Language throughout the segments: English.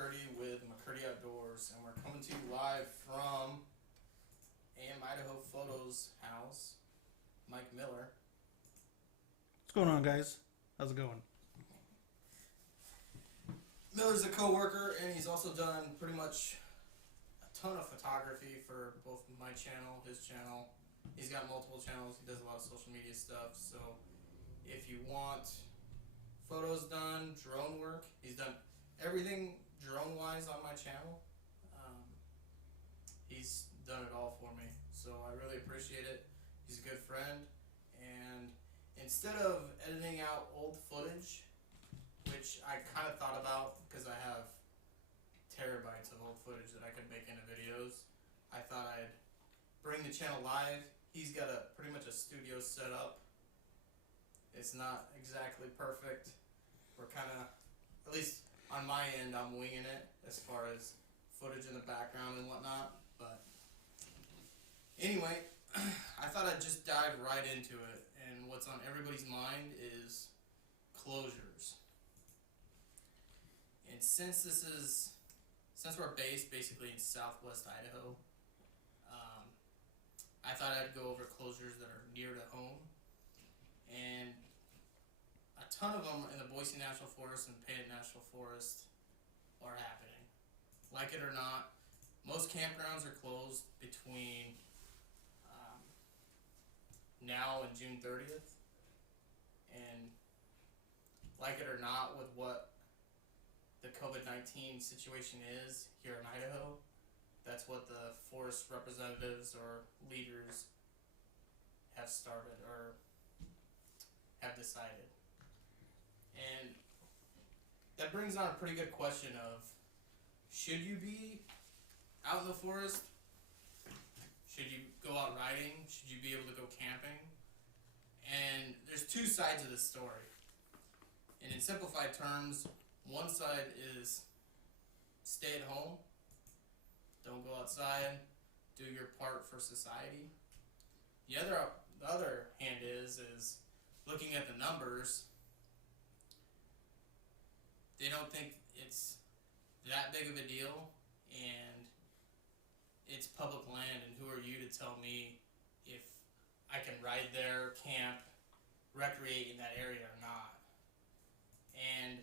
McCurdy with McCurdy Outdoors, and we're coming to you live from AM Idaho Photos house. Mike Miller. What's going on, guys? How's it going? Miller's a co-worker, and he's also done pretty much a ton of photography for both my channel, his channel. He's got multiple channels. He does a lot of social media stuff. So if you want photos done, drone work, he's done everything drone-wise on my channel. He's done it all for me. So I really appreciate it. He's a good friend. And instead of editing out old footage, which I kind of thought about because I have terabytes of old footage that I could make into videos, I thought I'd bring the channel live. He's got pretty much a studio set up. It's not exactly perfect. We're kind of, at least on my end, I'm winging it as far as footage in the background and whatnot. But anyway, I thought I'd just dive right into it. And what's on everybody's mind is closures. And since we're based basically in Southwest Idaho, I thought I'd go over closures that are near to home. And a ton of them in the Boise National Forest and Payette National Forest are happening. Like it or not, most campgrounds are closed between now and June 30th. And like it or not, with what the COVID-19 situation is here in Idaho, that's what the forest representatives or leaders have started or have decided. And that brings on a pretty good question of, should you be out in the forest? Should you go out riding? Should you be able to go camping? And there's two sides of this story. And in simplified terms, one side is stay at home, don't go outside, do your part for society. The other hand is looking at the numbers. They don't think it's that big of a deal, and it's public land, and who are you to tell me if I can ride there, camp, recreate in that area or not? And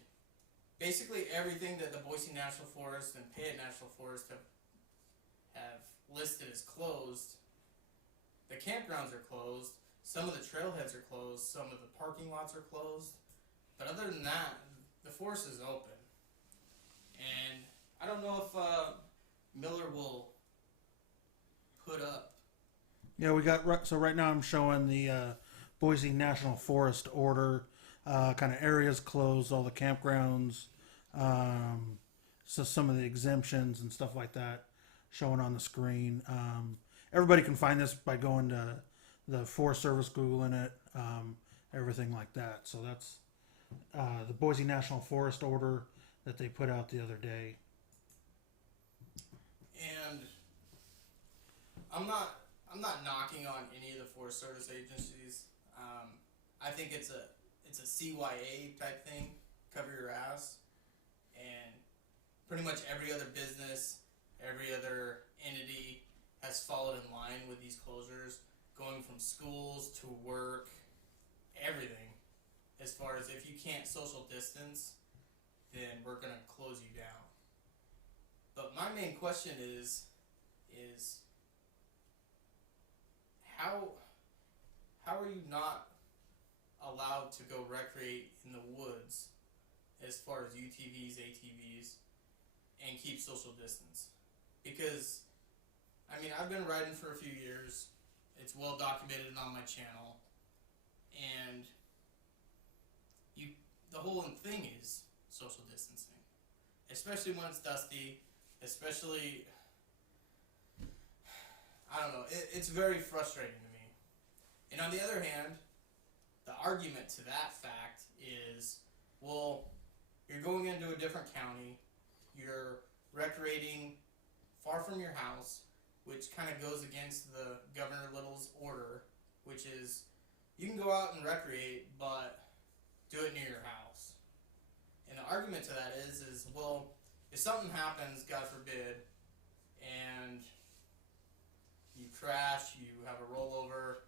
basically everything that the Boise National Forest and Payette National Forest have listed as closed. The campgrounds are closed, some of the trailheads are closed, some of the parking lots are closed, but other than that, the forest is open. And I don't know if Miller will put up. Yeah, we got so right now I'm showing the Boise National Forest order, kind of areas closed, all the campgrounds, so some of the exemptions and stuff like that showing on the screen. Everybody can find this by going to the Forest Service, Googling it, everything like that. So that's the Boise National Forest order that they put out the other day. And I'm not knocking on any of the Forest Service agencies. I think it's a CYA type thing, cover your ass, and pretty much every other business, every other entity has followed in line with these closures, going from schools to work, everything. As far as if you can't social distance, then we're going to close you down. But my main question is how are you not allowed to go recreate in the woods as far as UTVs, ATVs, and keep social distance? Because, I mean, I've been riding for a few years. It's well documented on my channel. And the whole thing is social distancing. Especially when it's dusty. Especially, I don't know, it's very frustrating to me. And on the other hand, the argument to that fact is, well, you're going into a different county, you're recreating far from your house, which kind of goes against the Governor Little's order, which is you can go out and recreate, but do it near your house. And the argument to that is well, if something happens, God forbid, and you crash, you have a rollover,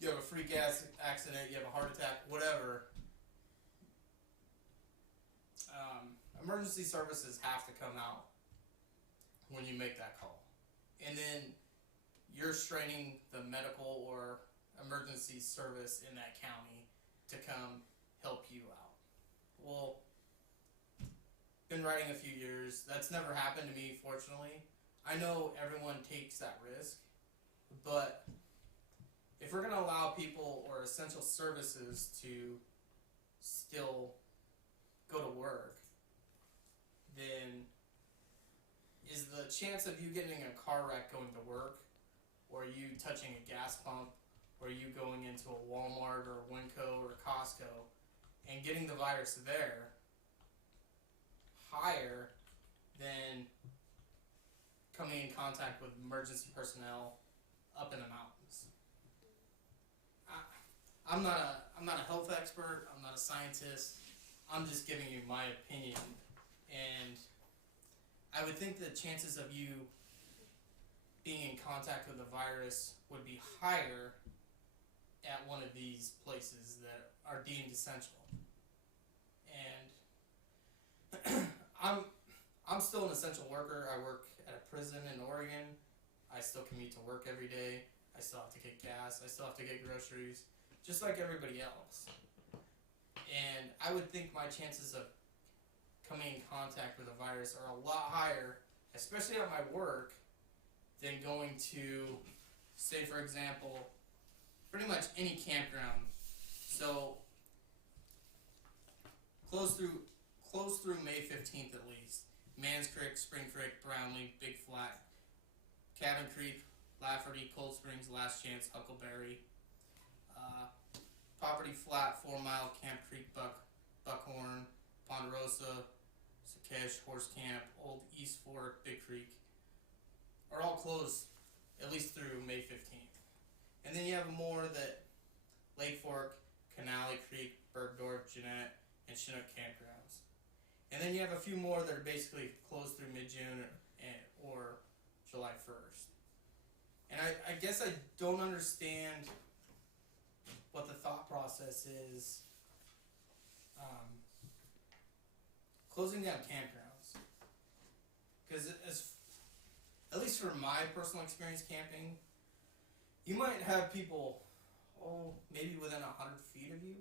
you have a freak accident, you have a heart attack, whatever, emergency services have to come out when you make that call. And then you're straining the medical or emergency service in that county to come help you out. Well, been writing a few years. That's never happened to me, fortunately. I know everyone takes that risk, but if we're going to allow people or essential services to still go to work, then is the chance of you getting a car wreck going to work, or you touching a gas pump, or you going into a Walmart or Winco or Costco and getting the virus there higher than coming in contact with emergency personnel up in the mountains? I'm not a health expert. I'm not a scientist. I'm just giving you my opinion, and I would think the chances of you being in contact with the virus would be higher at one of these places that are deemed essential. And I'm still an essential worker. I work at a prison in Oregon. I still commute to work every day. I still have to get gas. I still have to get groceries, just like everybody else. And I would think my chances of coming in contact with a virus are a lot higher, especially at my work, than going to, say for example, pretty much any campground. So close through May 15th at least. Mans Creek, Spring Creek, Brownlee, Big Flat, Cabin Creek, Lafferty, Cold Springs, Last Chance, Huckleberry, Property Flat, 4 Mile, Camp Creek, Buckhorn, Ponderosa, Sakesh, Horse Camp, Old East Fork, Big Creek, are all closed at least through May 15th. And then you have more that Lake Fork, Canally Creek, Bergdorf, Jeanette, and Chinook campgrounds. And then you have a few more that are basically closed through mid-June or July 1st. And I guess I don't understand what the thought process is closing down campgrounds. Because at least for my personal experience camping, you might have people, maybe within 100 feet of you,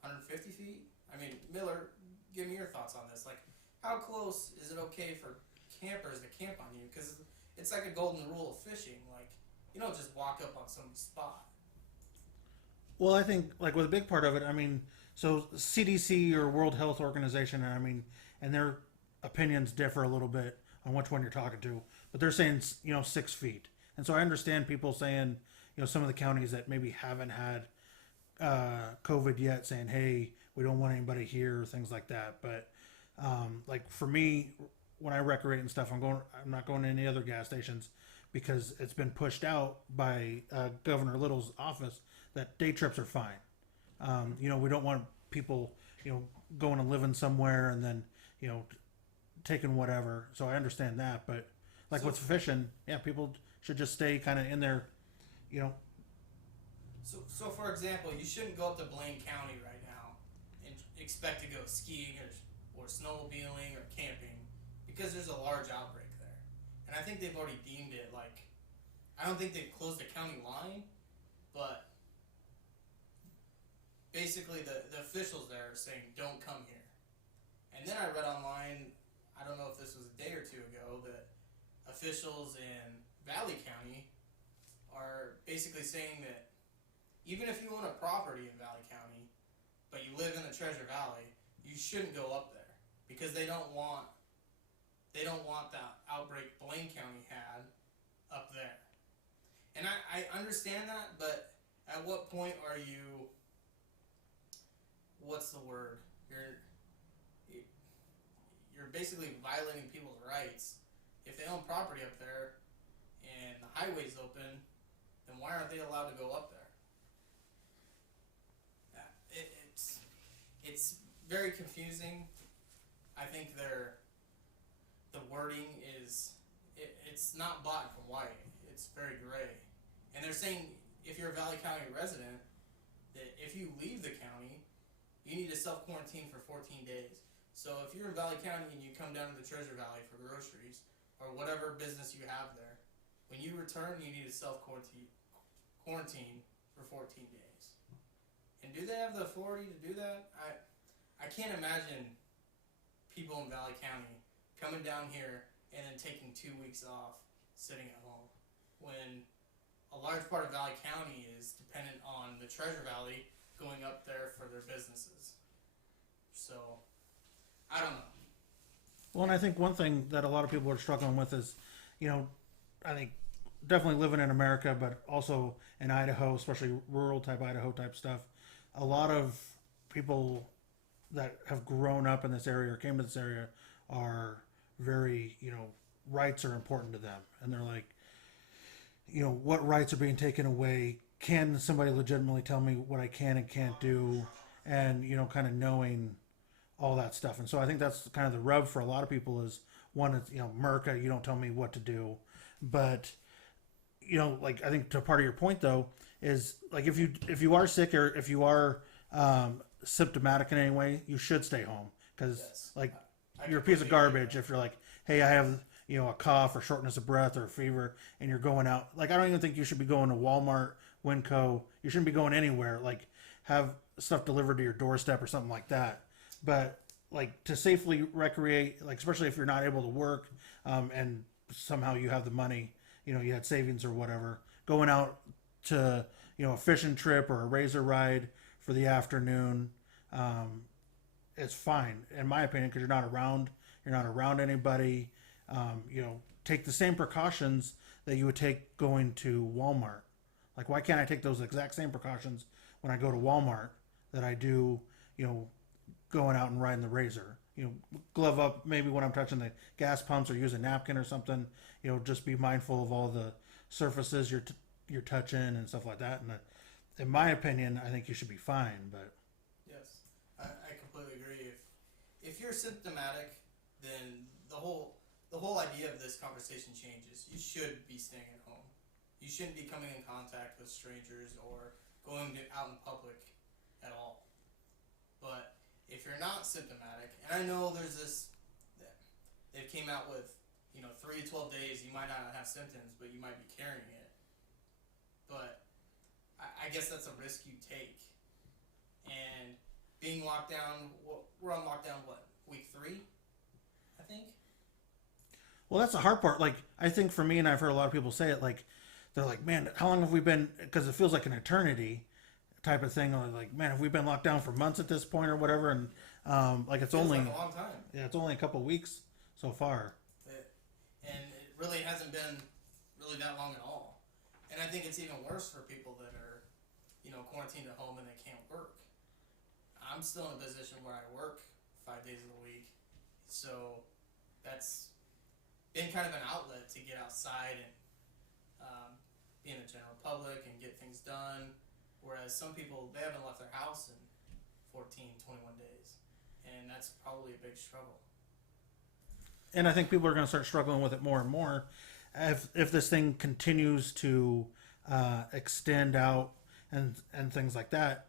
150 feet. I mean, Miller, give me your thoughts on this. Like, how close is it okay for campers to camp on you? Because it's like a golden rule of fishing. Like, you don't just walk up on somebody's spot. Well, I think like with a big part of it, I mean, so CDC or World Health Organization, I mean, and their opinions differ a little bit on which one you're talking to, but they're saying 6 feet, and so I understand people saying some of the counties that maybe haven't had COVID yet saying, hey, we don't want anybody here, things like that. But like for me, when I recreate and stuff, I'm not going to any other gas stations because it's been pushed out by Governor Little's office that day trips are fine. We don't want people, going and living somewhere and then, taking whatever. So I understand that, but like with fishing, people should just stay kind of in there, So for example, you shouldn't go up to Blaine County right now and expect to go skiing or snowmobiling or camping because there's a large outbreak there. And I think they've already deemed it like, I don't think they've closed the county line, but basically the officials there are saying don't come here. And then I read online, I don't know if this was a day or two ago, that officials in Valley County are basically saying that even if you own a property in Valley County, but you live in the Treasure Valley, you shouldn't go up there because they don't want that outbreak Blaine County had up there. And I understand that, but at what point are you? What's the word? You're basically violating people's rights. If they own property up there and the highway's open, then why aren't they allowed to go up there? It's very confusing. I think the wording is it's not black and white. It's very gray, and they're saying if you're a Valley County resident, that if you leave the county, you need to self quarantine for 14 days. So if you're in Valley County and you come down to the Treasure Valley for groceries or whatever business you have there, when you return, you need to self quarantine for 14 days. And do they have the authority to do that? I can't imagine people in Valley County coming down here and then taking 2 weeks off sitting at home when a large part of Valley County is dependent on the Treasure Valley going up there for their businesses. So, I don't know. Well, and I think one thing that a lot of people are struggling with is, I think definitely living in America, but also in Idaho, especially rural type Idaho type stuff, a lot of people that have grown up in this area or came to this area are very, rights are important to them. And they're like, what rights are being taken away? Can somebody legitimately tell me what I can and can't do? And, kind of knowing all that stuff. And so I think that's kind of the rub for a lot of people is one, is, America, you don't tell me what to do. But, I think to part of your point though, is like, if you are sick or if you are, symptomatic in any way, you should stay home. Cause Yes. you're a piece of garbage if you're like, hey, I have, a cough or shortness of breath or a fever and you're going out. Like, I don't even think you should be going to Walmart, Winco. You shouldn't be going anywhere. Like, have stuff delivered to your doorstep or something like that. But like to safely recreate, like especially if you're not able to work, and somehow you have the money, you had savings or whatever, going out to a fishing trip or a razor ride for the afternoon, it's fine in my opinion because you're not around anybody. Take the same precautions that you would take going to Walmart. Like, why can't I take those exact same precautions when I go to Walmart that I do, going out and riding the razor? Glove up maybe when I'm touching the gas pumps or use a napkin or something. Just be mindful of all the surfaces you're touching and stuff like that. And in my opinion, I think you should be fine. But Yes, I completely agree. If you're symptomatic, then the whole idea of this conversation changes. You should be staying at home. You shouldn't be coming in contact with strangers or going out in public at all. But if you're not symptomatic, and I know there's this, they came out with 3 to 12 days. You might not have symptoms, but you might be carrying it. But I guess that's a risk you take. And being locked down, we're on lockdown, week 3, I think? well, that's the hard part. Like, I think for me, and I've heard a lot of people say it, like, they're like, man, how long have we been, because it feels like an eternity type of thing. Like, man, have we been locked down for months at this point or whatever? And it's Feels only like a long time. yeah, it's only a couple weeks so far. And it really hasn't been really that long at all. And I think it's even worse for people that are, quarantined at home and they can't work. I'm still in a position where I work 5 days of the week. So that's been kind of an outlet to get outside and be in the general public and get things done. Whereas some people, they haven't left their house in 14, 21 days. And that's probably a big struggle. And I think people are going to start struggling with it more and more if this thing continues to extend out and things like that.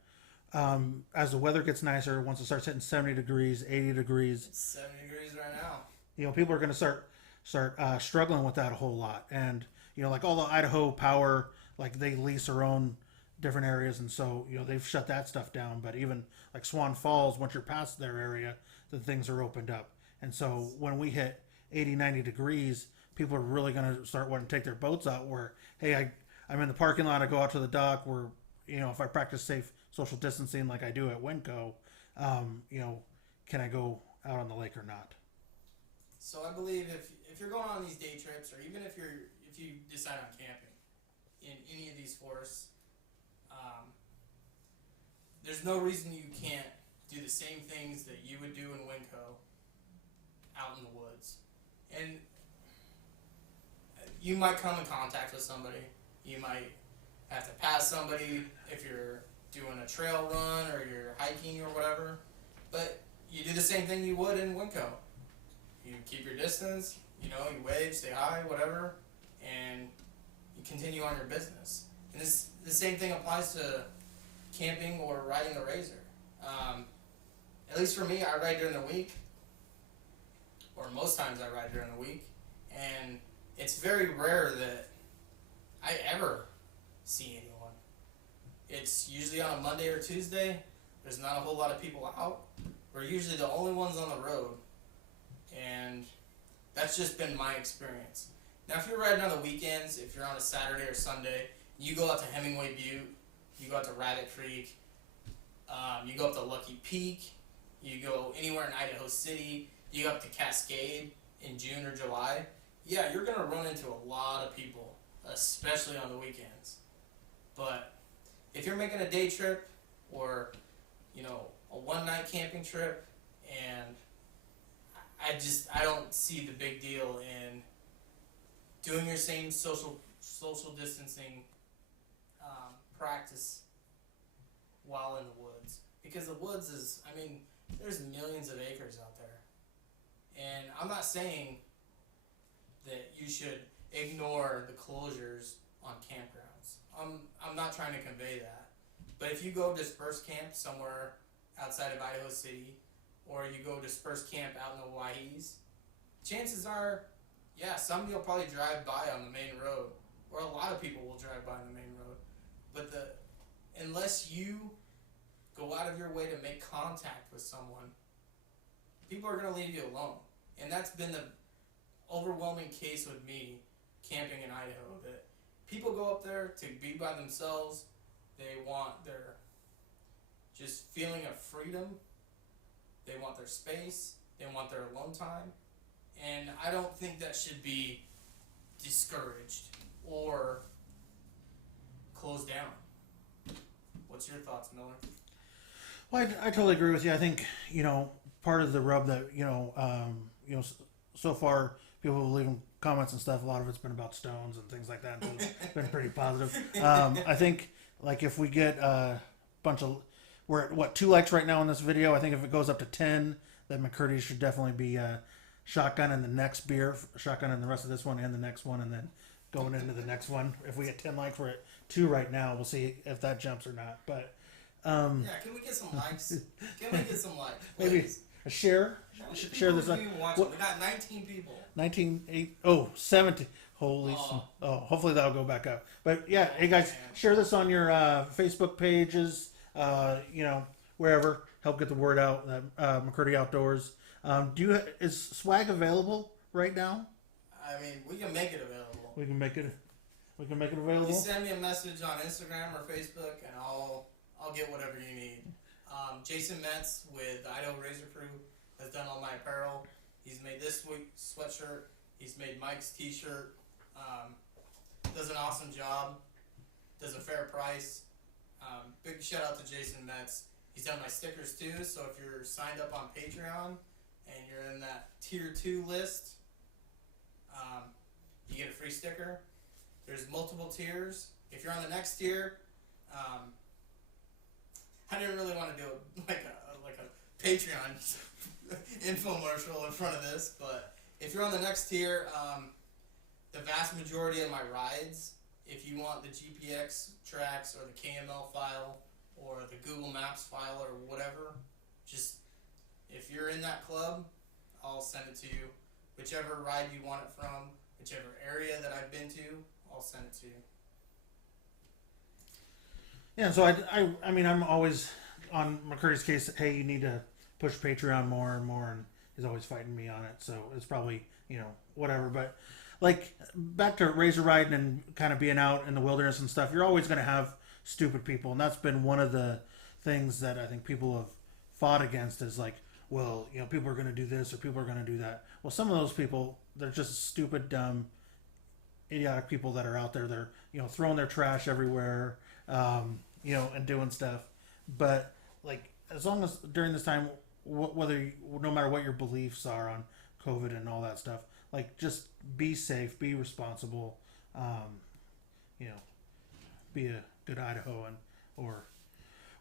As the weather gets nicer, once it starts hitting 70 degrees, 80 degrees, It's 70 degrees right now. people are going to start struggling with that a whole lot. And like all the Idaho Power, like they lease their own different areas, and so they've shut that stuff down. But even like Swan Falls, once you're past their area, then things are opened up. And so when we hit 80, 90 degrees, people are really going to start wanting to take their boats out where, hey, I'm in the parking lot, I go out to the dock where, if I practice safe social distancing like I do at Winco, can I go out on the lake or not? So I believe if you're going on these day trips, or even if you decide on camping in any of these forests, there's no reason you can't do the same things that you would do in Winco out in the woods. And you might come in contact with somebody. You might have to pass somebody if you're doing a trail run or you're hiking or whatever. But you do the same thing you would in Winco. You keep your distance, you wave, say hi, whatever, and you continue on your business. And the same thing applies to camping or riding the Razor. At least for me, I ride during the week, or most times I ride during the week, and it's very rare that I ever see anyone. It's usually on a Monday or Tuesday. There's not a whole lot of people out. We're usually the only ones on the road, and that's just been my experience. Now, if you're riding on the weekends, if you're on a Saturday or Sunday, you go out to Hemingway Butte, you go out to Rabbit Creek, you go up to Lucky Peak, you go anywhere in Idaho City, you go up to Cascade in June or July, yeah, you're going to run into a lot of people, especially on the weekends. But if you're making a day trip or, a one-night camping trip, and I don't see the big deal in doing your same social distancing practice while in the woods. Because the woods is, there's millions of acres out there. And I'm not saying that you should ignore the closures on campgrounds. I'm not trying to convey that. But if you go disperse camp somewhere outside of Idaho City, or you go disperse camp out in the Waihees, chances are, yeah, somebody will probably drive by on the main road, or a lot of people will drive by on the main road. But unless you go out of your way to make contact with someone, people are going to leave you alone. And that's been the overwhelming case with me camping in Idaho, that people go up there to be by themselves. They want their just feeling of freedom. They want their space. They want their alone time. And I don't think that should be discouraged or closed down. What's your thoughts, Miller? Well, I totally agree with you. I think, part of the rub that, so far people have leaving comments and stuff, a lot of it's been about stones and things like that. And so it's been pretty positive. I think, like, if we get a bunch of, we're at, 2 likes right now on this video. I think if it goes up to 10, then McCurdy should definitely be shotgun in the next beer, shotgun in the rest of this one and the next one, and then going into the next one. If we get 10 likes, we're at 2 right now. We'll see if that jumps or not. But yeah, can we get some likes? Can we get some likes, please? Maybe a share. Share this. We got 19 people. 17. Holy hopefully that'll go back up. But yeah, hey guys, share this on your Facebook pages, wherever. Help get the word out. McCurdy Outdoors. Is swag available right now? We can make it available. We can make it available. You send me a message on Instagram or Facebook, and I'll get whatever you need. Jason Metz with Idaho Razor Crew has done all my apparel. He's made this sweatshirt. He's made Mike's t-shirt. Does an awesome job. Does a fair price. Big shout out to Jason Metz. He's done my stickers too, so if you're signed up on Patreon and you're in that tier 2 list, you get a free sticker. There's multiple tiers. If you're on the next tier, I didn't really want to do like a Patreon infomercial in front of this, but if you're on the next tier, the vast majority of my rides, if you want the GPX tracks or the KML file or the Google Maps file or whatever, just if you're in that club, I'll send it to you. Whichever ride you want it from, whichever area that I've been to, I'll send it to you. Yeah, so I'm always on McCurdy's case. Hey, you need to push Patreon more and more, and he's always fighting me on it. So it's probably whatever. But like back to razor riding and kind of being out in the wilderness and stuff, you're always going to have stupid people, and that's been one of the things that I think people have fought against. Is like, well, people are going to do this or people are going to do that. Well, some of those people, they're just stupid, dumb, idiotic people that are out there. They're throwing their trash everywhere. And doing stuff, but like as long as during this time, no matter what your beliefs are on COVID and all that stuff, like just be safe, be responsible, be a good Idahoan or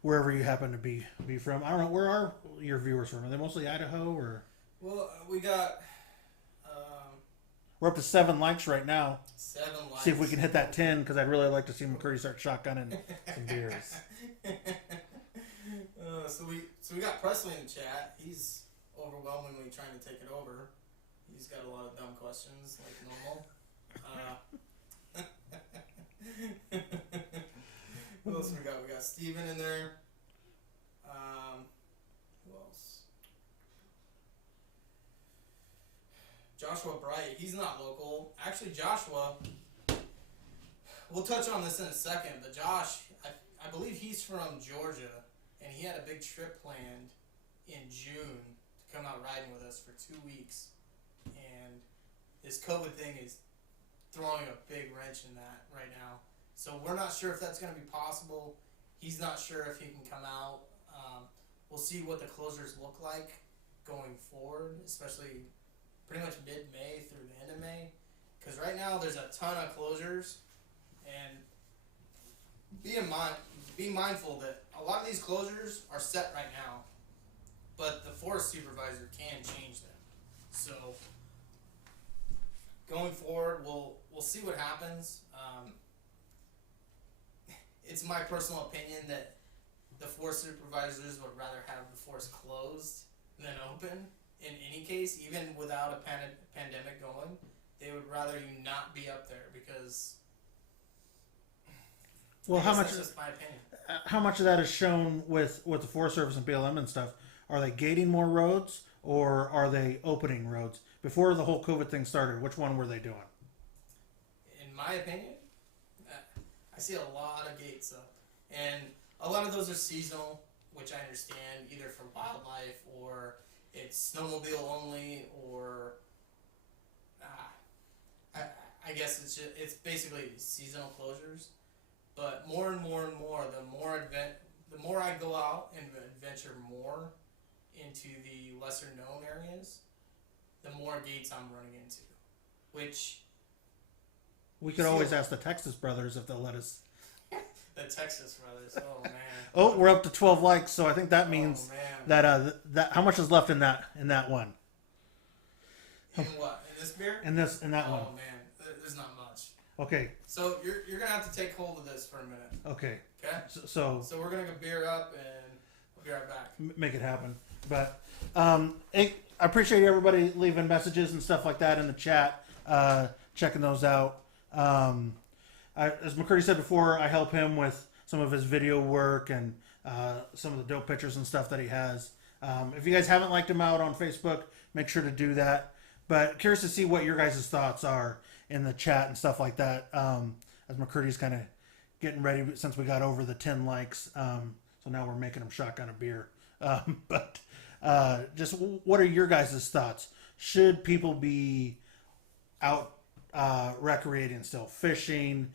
wherever you happen to be from. I don't know, where are your viewers from? Are they mostly Idaho or? Well, we got We're up to 7 likes right now. 7 likes. See if we can hit that 10, because I'd really like to see McCurdy start shotgunning some beers. So we got Presley in the chat. He's overwhelmingly trying to take it over. He's got a lot of dumb questions, like normal. Who else we got? We got Steven in there. Who else? Joshua Bright. He's not local. Actually, Joshua, we'll touch on this in a second, but Josh, I believe he's from Georgia, and he had a big trip planned in June to come out riding with us for 2 weeks. And this COVID thing is throwing a big wrench in that right now. So we're not sure if that's going to be possible. He's not sure if he can come out. We'll see what the closures look like going forward, especially pretty much mid-May through the end of May. Because right now there's a ton of closures. And be mindful that a lot of these closures are set right now. But the forest supervisor can change them. So going forward, we'll see what happens. It's my personal opinion that the forest supervisors would rather have the forest closed than open. In any case, even without a pandemic going, they would rather you not be up there because. Well, that's just my opinion. How much of that is shown with the Forest Service and BLM and stuff? Are they gating more roads or are they opening roads? Before the whole COVID thing started, which one were they doing? In my opinion, I see a lot of gates up. And a lot of those are seasonal, which I understand, either for wildlife or it's snowmobile only, or I guess it's basically seasonal closures. But more and more and more, the more I go out and adventure more into the lesser known areas, the more gates I'm running into. Which we could always ask the Texas brothers if they'll let us. The Texas brothers, oh man. Oh, we're up to 12 likes, so I think that means that how much is left in that one? In what? In this beer? In that one. Oh man, there's not much. Okay. So you're gonna have to take hold of this for a minute. Okay. Okay. So we're gonna go beer up and we'll be right back. Make it happen. But I appreciate everybody leaving messages and stuff like that in the chat. Checking those out. As McCurdy said before, I help him with some of his video work and some of the dope pictures and stuff that he has. If you guys haven't liked him out on Facebook, make sure to do that. But curious to see what your guys' thoughts are in the chat and stuff like that. As McCurdy's kind of getting ready since we got over the 10 likes. So now we're making him shotgun a beer. But just what are your guys' thoughts? Should people be out recreating still, fishing?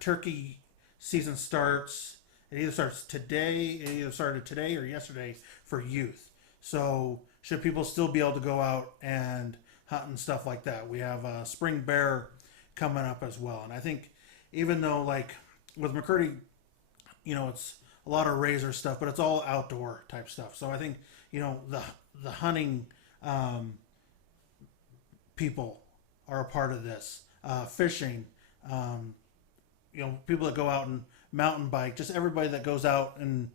Turkey season starts. It either started today or yesterday for youth. So should people still be able to go out and hunt and stuff like that? We have spring bear coming up as well. And I think even though like with McCurdy, it's a lot of razor stuff, but it's all outdoor type stuff. So I think, the hunting people are a part of this. Fishing, people that go out and mountain bike, just everybody that goes out and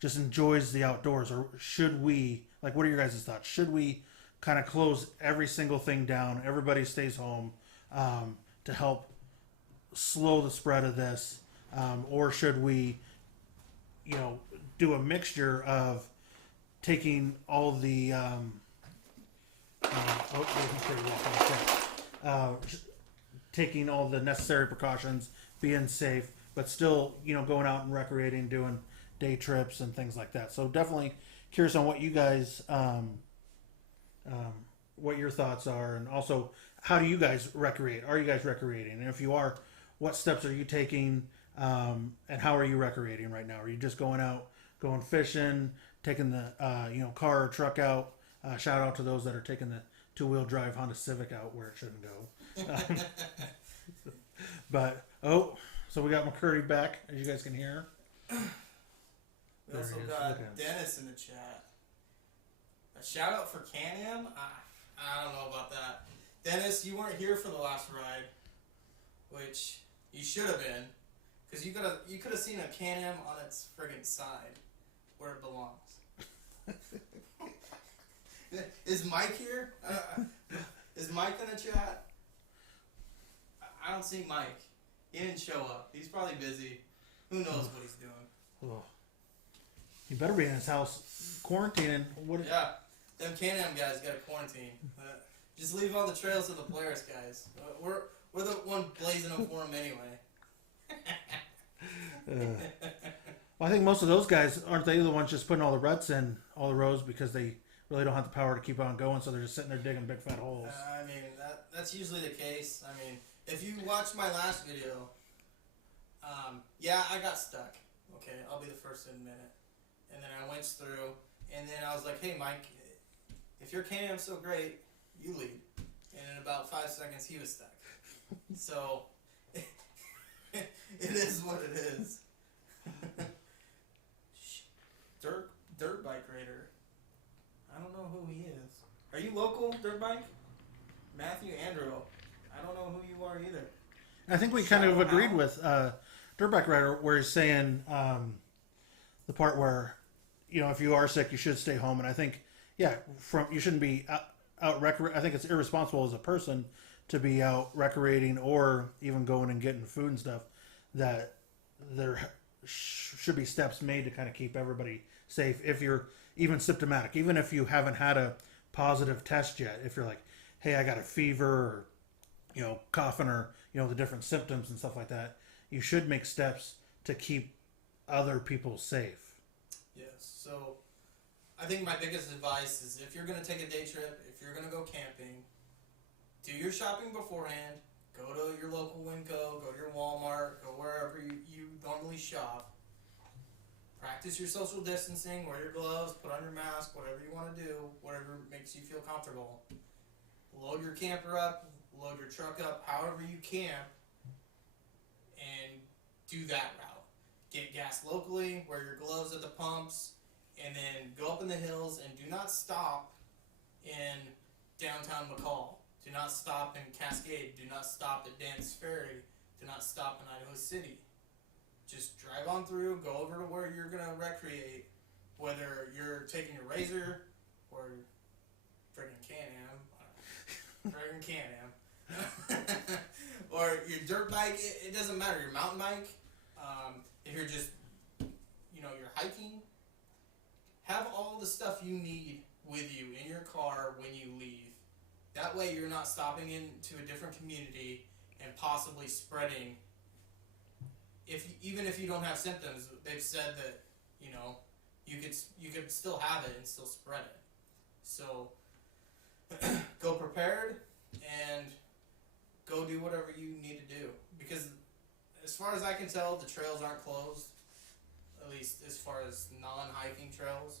just enjoys the outdoors. Or should we, what are your guys' thoughts? Should we kind of close every single thing down, everybody stays home to help slow the spread of this? Or should we, do a mixture of taking all the taking all the necessary precautions, being safe, but still, going out and recreating, doing day trips and things like that. So definitely curious on what you guys, what your thoughts are, and also how do you guys recreate? Are you guys recreating? And if you are, what steps are you taking? And how are you recreating right now? Are you just going out, going fishing, taking the car or truck out? Shout out to those that are taking the 2-wheel drive Honda Civic out where it shouldn't go. But so we got McCurdy back, as you guys can hear. We also got Dennis in the chat. A shout out for Can-Am? I don't know about that. Dennis, you weren't here for the last ride, which you should have been, because you could have seen a Can-Am on its friggin' side, where it belongs. Is Mike here? Is Mike in the chat? I don't see Mike. He didn't show up. He's probably busy. Who knows what he's doing? Oh. He better be in his house quarantining. Yeah, them Can-Am guys got to quarantine. Just leave all the trails to the Polaris guys. We're the one blazing them for them anyway. Well, I think most of those guys, aren't they the ones just putting all the ruts in all the roads because they really don't have the power to keep on going, so they're just sitting there digging big fat holes? I mean, that's usually the case. I mean, if you watch my last video, yeah, I got stuck. Okay, I'll be the first to admit it. And then I went through, and then I was like, hey, Mike, if your Can-Am's so great, you lead. And in about 5 seconds, he was stuck. So, it is what it is. Dirt bike raider. I don't know who he is. Are you local, dirt bike? Matthew Andrew. I don't know who you are either. I think we kind of agreed with Dirt Bike Rider, where he's saying the part where, if you are sick, you should stay home. And I think, you shouldn't be out I think it's irresponsible as a person to be out recreating or even going and getting food and stuff. That there should be steps made to kind of keep everybody safe if you're even symptomatic, even if you haven't had a positive test yet. If you're like, hey, I got a fever, or coughing, or the different symptoms and stuff like that, you should make steps to keep other people safe. Yes. So I think my biggest advice is, if you're going to take a day trip, if you're going to go camping, do your shopping beforehand. Go to your local Winco, go to your Walmart, go wherever you normally shop. Practice your social distancing, wear your gloves, put on your mask, whatever you want to do, whatever makes you feel comfortable. Load your camper up, load your truck up, however you camp, and do that route. Get gas locally, wear your gloves at the pumps, and then go up in the hills, and do not stop in downtown McCall. Do not stop in Cascade. Do not stop at Dan's Ferry. Do not stop in Idaho City. Just drive on through, go over to where you're going to recreate, whether you're taking your Razor or friggin' Can-Am, or your dirt bike. It doesn't matter. Your mountain bike. If you're just, you're hiking, have all the stuff you need with you in your car when you leave. That way you're not stopping into a different community and possibly spreading. Even if you don't have symptoms, they've said that, you could still have it and still spread it. So go prepared and go do whatever you need to do. Because as far as I can tell, the trails aren't closed, at least as far as non-hiking trails.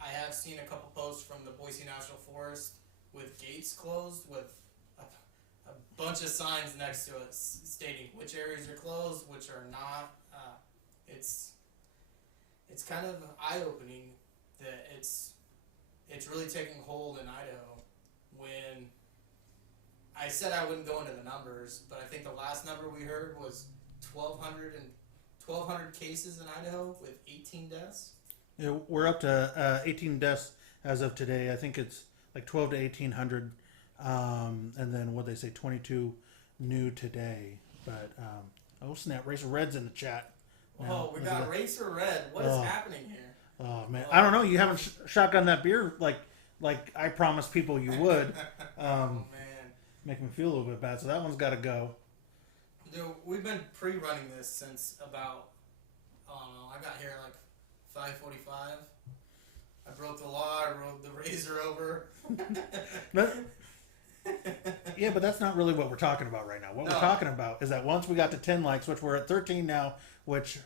I have seen a couple posts from the Boise National Forest with gates closed, with a bunch of signs next to it stating which areas are closed, which are not. It's kind of eye-opening that it's really taking hold in Idaho. When I said I wouldn't go into the numbers, but I think the last number we heard was 1,200 cases in Idaho with 18 deaths. Yeah, we're up to 18 deaths as of today. I think it's like 12 to 1,800, and then what they say, 22 new today. But oh snap, Racer Red's in the chat. Oh, we got Racer Red. What is happening here? Oh man, I don't know. You haven't shotgunned that beer like I promised people you would. Oh man, make me feel a little bit bad. So that one's got to go. Dude, we've been pre-running this since about, I don't know, I got here at like 5:45. I broke the law. I rode the Razor over. Yeah, but that's not really what we're talking about right now. What we're talking about is that once we got to 10 likes, which we're at 13 now, which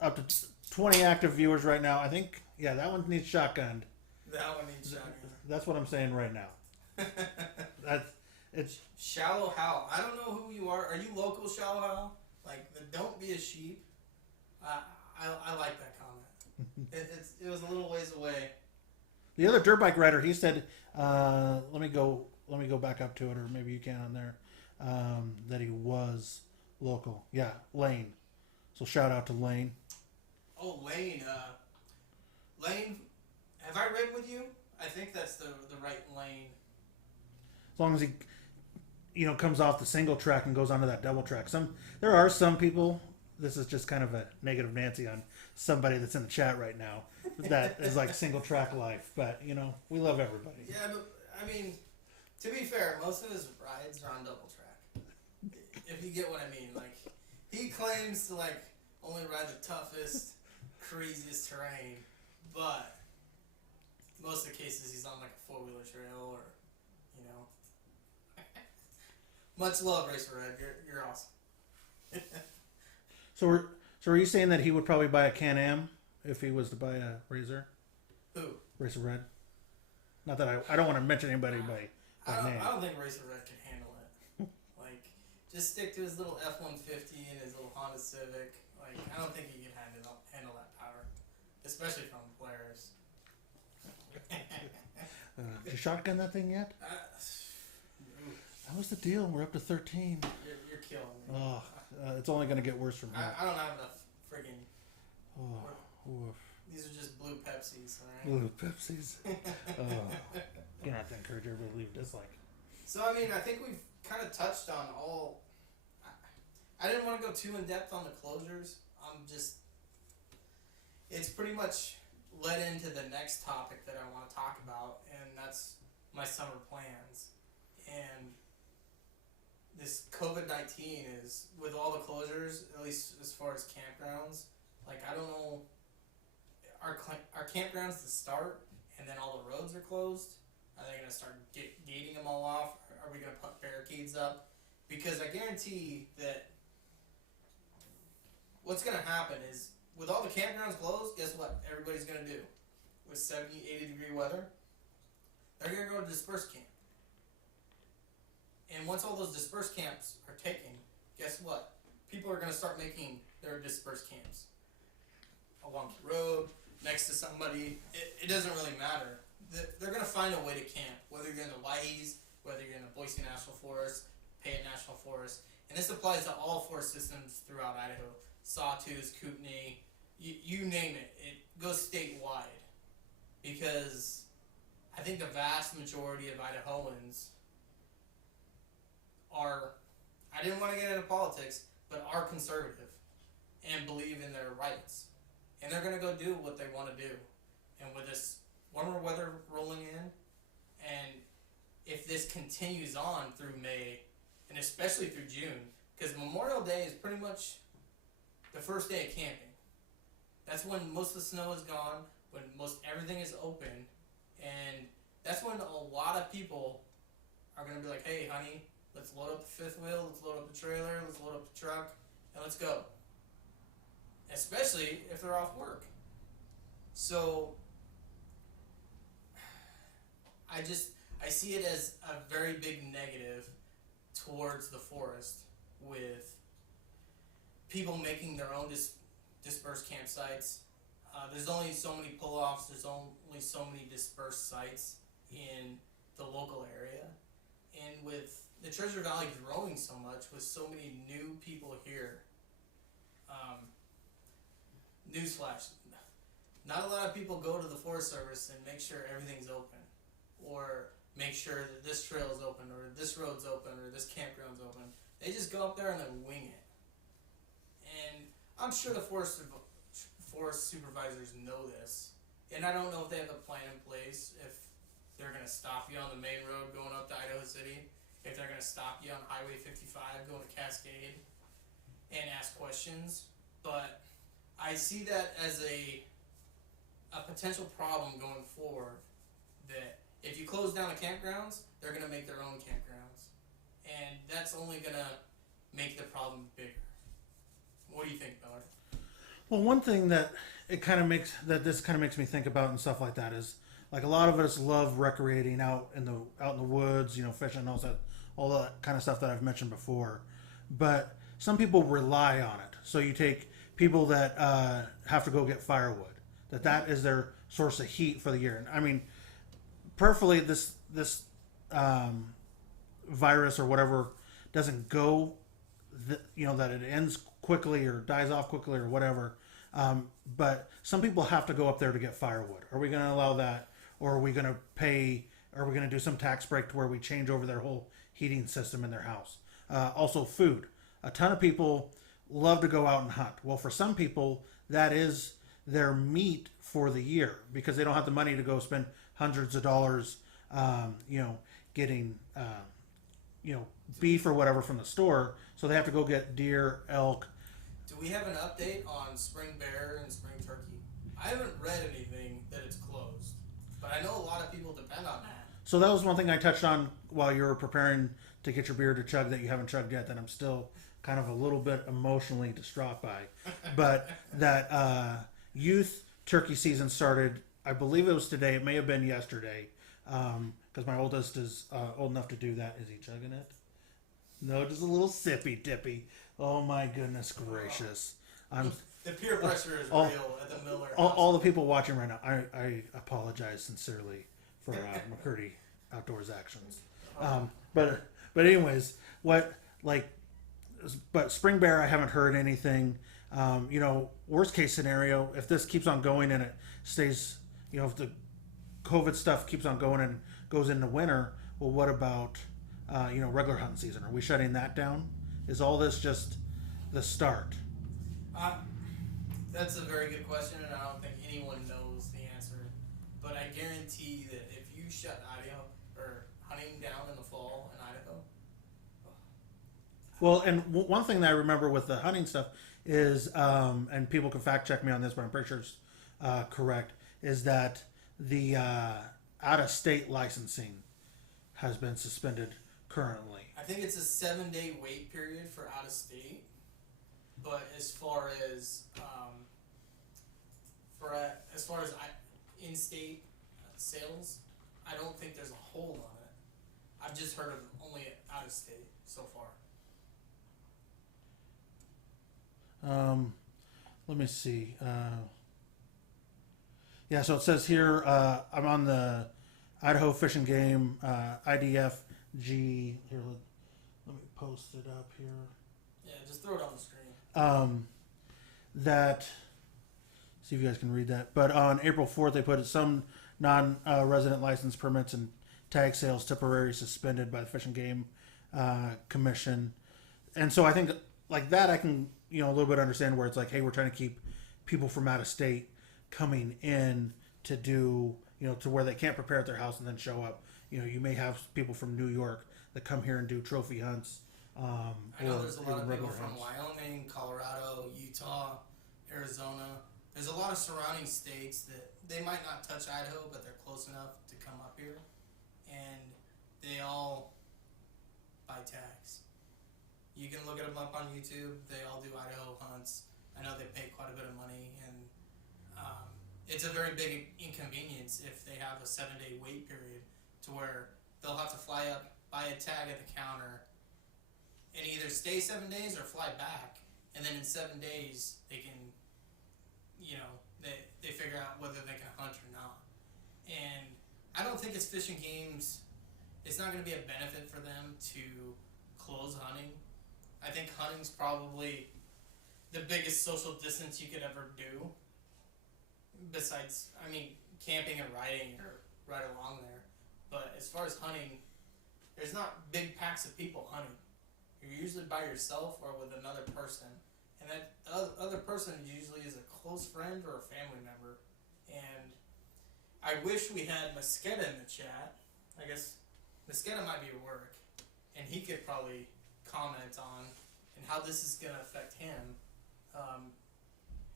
up to 20 active viewers right now, I think, that one needs shotgunned. That one needs shotgunned. That's what I'm saying right now. It's Shallow Hal. I don't know who you are. Are you local, Shallow Hal? Like, don't be a sheep. I like that comment. It was a little ways away. The other dirt bike rider, he said, let me go back up to it, or maybe you can on there, that he was local. Yeah, Lane. So shout out to Lane. Oh, Lane. Lane, have I ridden with you? I think that's the right lane. As long as he, comes off the single track and goes onto that double track. There are some people. This is just kind of a negative Nancy on somebody that's in the chat right now. That is like single track life, but we love everybody. Yeah, but I mean, to be fair, most of his rides are on double track. If you get what I mean, like he claims to like only ride the toughest, craziest terrain, but most of the cases he's on like a 4-wheeler trail or, much love, Racer Red. You're awesome. So are you saying that he would probably buy a Can-Am if he was to buy a Razor? Who? Racer Red. Not that I don't want to mention anybody by name. I don't think Racer Red can handle it. Like, just stick to his little F-150 and his little Honda Civic. Like, I don't think he can handle that power, especially from players. Did you shotgun that thing yet? That was the deal. We're up to 13. You're killing me. Oh, it's only going to get worse from here. I don't have enough friggin'. Oof. These are just blue Pepsis, alright? Blue Pepsis. You're not to encourage everybody to leave a dislike. So, I mean, I think we've kind of touched on all. I didn't want to go too in depth on the closures. It's pretty much led into the next topic that I want to talk about, and that's my summer plans. And this COVID-19 is, with all the closures, at least as far as campgrounds, like, I don't know, are campgrounds to start and then all the roads are closed? Are they going to start gating them all off? Are we going to put barricades up? Because I guarantee that what's going to happen is, with all the campgrounds closed, guess what everybody's going to do? With 70, 80 degree weather, they're going to go to dispersed camp. And once all those dispersed camps are taken, guess what? People are going to start making their dispersed camps along the road, next to somebody. It doesn't really matter. They're going to find a way to camp, whether you're in the Waihes, whether you're in the Boise National Forest, Payette National Forest. And this applies to all forest systems throughout Idaho. Sawtooth, Kootenai, you name it. It goes statewide. Because I think the vast majority of Idahoans are, I didn't want to get into politics, but are conservative and believe in their rights. And they're going to go do what they want to do. And with this warmer weather rolling in, and if this continues on through May, and especially through June, because Memorial Day is pretty much the first day of camping. That's when most of the snow is gone, when most everything is open, and that's when a lot of people are going to be like, hey, honey, let's load up the fifth wheel, let's load up the trailer, let's load up the truck, and let's go. Especially if they're off work. So, I see it as a very big negative towards the forest, with people making their own dispersed campsites. There's only so many pull-offs, there's only so many dispersed sites in the local area. And with the Treasure Valley growing so much, with so many new people here, newsflash, not a lot of people go to the Forest Service and make sure everything's open, or make sure that this trail is open, or this road's open, or this campground's open. They just go up there and then wing it. And I'm sure the forest supervisors know this, and I don't know if they have a plan in place, if they're going to stop you on the main road going up to Idaho City, if they're going to stop you on Highway 55 going to Cascade and ask questions. But I see that as a potential problem going forward, that if you close down the campgrounds, they're going to make their own campgrounds, and that's only going to make the problem bigger. What do you think, Miller? Well, one thing that this kind of makes me think about and stuff like that is, like, a lot of us love recreating out in the woods, fishing, all that kind of stuff that I've mentioned before. But some people rely on it. So you take people that have to go get firewood, that is their source of heat for the year. And I mean, perfectly, this virus or whatever doesn't go, that it ends quickly or dies off quickly or whatever. But some people have to go up there to get firewood. Are we going to allow that, or are we going to pay? Are we going to do some tax break to where we change over their whole heating system in their house? Also, food. A ton of people love to go out and hunt. Well, for some people, that is their meat for the year because they don't have the money to go spend hundreds of dollars, getting, beef or whatever from the store. So they have to go get deer, elk. Do we have an update on spring bear and spring turkey? I haven't read anything that it's closed, but I know a lot of people depend on that. So that was one thing I touched on while you were preparing to get your beer to chug that you haven't chugged yet, that I'm still kind of a little bit emotionally distraught by. But that youth turkey season started, I believe it was today. It may have been yesterday, because my oldest is old enough to do that. Is he chugging it? No, just a little sippy dippy. Oh my goodness gracious! The peer pressure is real at the Miller. All the people watching right now, I apologize sincerely for McCurdy Outdoors actions. But anyways, but spring bear, I haven't heard anything. Worst case scenario, if this keeps on going and it stays, if the COVID stuff keeps on going and goes into winter, well, what about, regular hunting season? Are we shutting that down? Is all this just the start? That's a very good question, and I don't think anyone knows the answer. But I guarantee that if you shut Idaho or hunting down in the fall in Idaho. Well, and one thing that I remember with the hunting stuff is, and people can fact check me on this, but I'm pretty sure it's correct, is that the out-of-state licensing has been suspended currently. I think it's a 7-day wait period for out-of-state, but as far as in-state sales, I don't think there's a hold on it. I've just heard of only out-of-state so far. Let me see. Yeah, so it says here, I'm on the Idaho Fish and Game, IDFG. Here, let me post it up here. Yeah, just throw it on the screen. That, see if you guys can read that. But on April 4th, they put it, some non-resident license permits and tag sales temporarily suspended by the Fish and Game Commission. And so I think like that I can, a little bit understand where it's like, hey, we're trying to keep people from out of state coming in to do, to where they can't prepare at their house and then show up. You may have people from New York that come here and do trophy hunts. I know there's a lot of people from Wyoming, Colorado, Utah, Arizona. There's a lot of surrounding states that they might not touch Idaho, but they're close enough to come up here. And they all buy tags. You can look them up on YouTube. They all do Idaho hunts. I know they pay quite a bit of money, and it's a very big inconvenience if they have a 7-day wait period to where they'll have to fly up, buy a tag at the counter, and either stay 7 days or fly back. And then in 7 days, they can, they figure out whether they can hunt or not. And I don't think it's Fish and Game's, it's not going to be a benefit for them to close hunting. I think hunting's probably the biggest social distance you could ever do. Besides, camping and riding are right along there. But as far as hunting, there's not big packs of people hunting. You're usually by yourself or with another person. And that other person usually is a close friend or a family member. And I wish we had Mosqueda in the chat. I guess Mosqueda might be at work. And he could probably comment on and how this is going to affect him.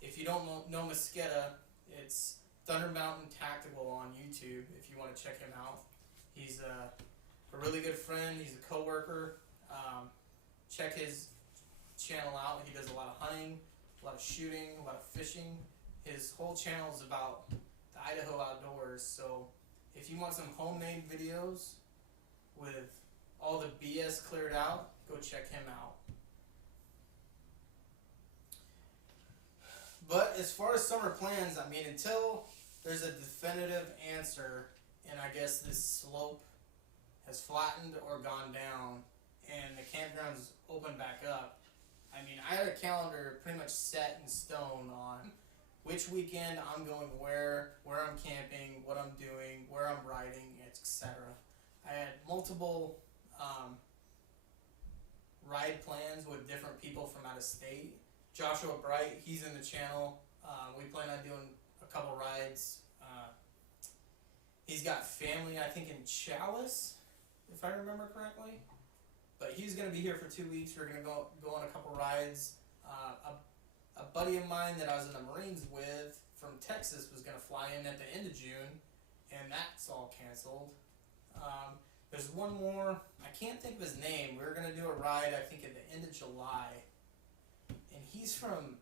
If you don't know Mosqueda, it's Thunder Mountain Tactical on YouTube if you want to check him out. He's a really good friend. He's a coworker. Check his channel out. He does a lot of hunting, a lot of shooting, a lot of fishing. His whole channel is about the Idaho outdoors. So if you want some homemade videos with all the BS cleared out, go check him out. But as far as summer plans, I mean, until there's a definitive answer, and I guess this slope has flattened or gone down, and the campground's open back up. I mean, I had a calendar pretty much set in stone on which weekend I'm going where I'm camping, what I'm doing, where I'm riding, etc. I had multiple ride plans with different people from out of state. Joshua Bright, he's in the channel. We plan on doing a couple rides. He's got family, I think, in Chalice, if I remember correctly. But he's going to be here for 2 weeks. We're going to go on a couple rides. A buddy of mine that I was in the Marines with from Texas was going to fly in at the end of June, and that's all canceled. There's one more. I can't think of his name. We were going to do a ride, I think, at the end of July. And he's from,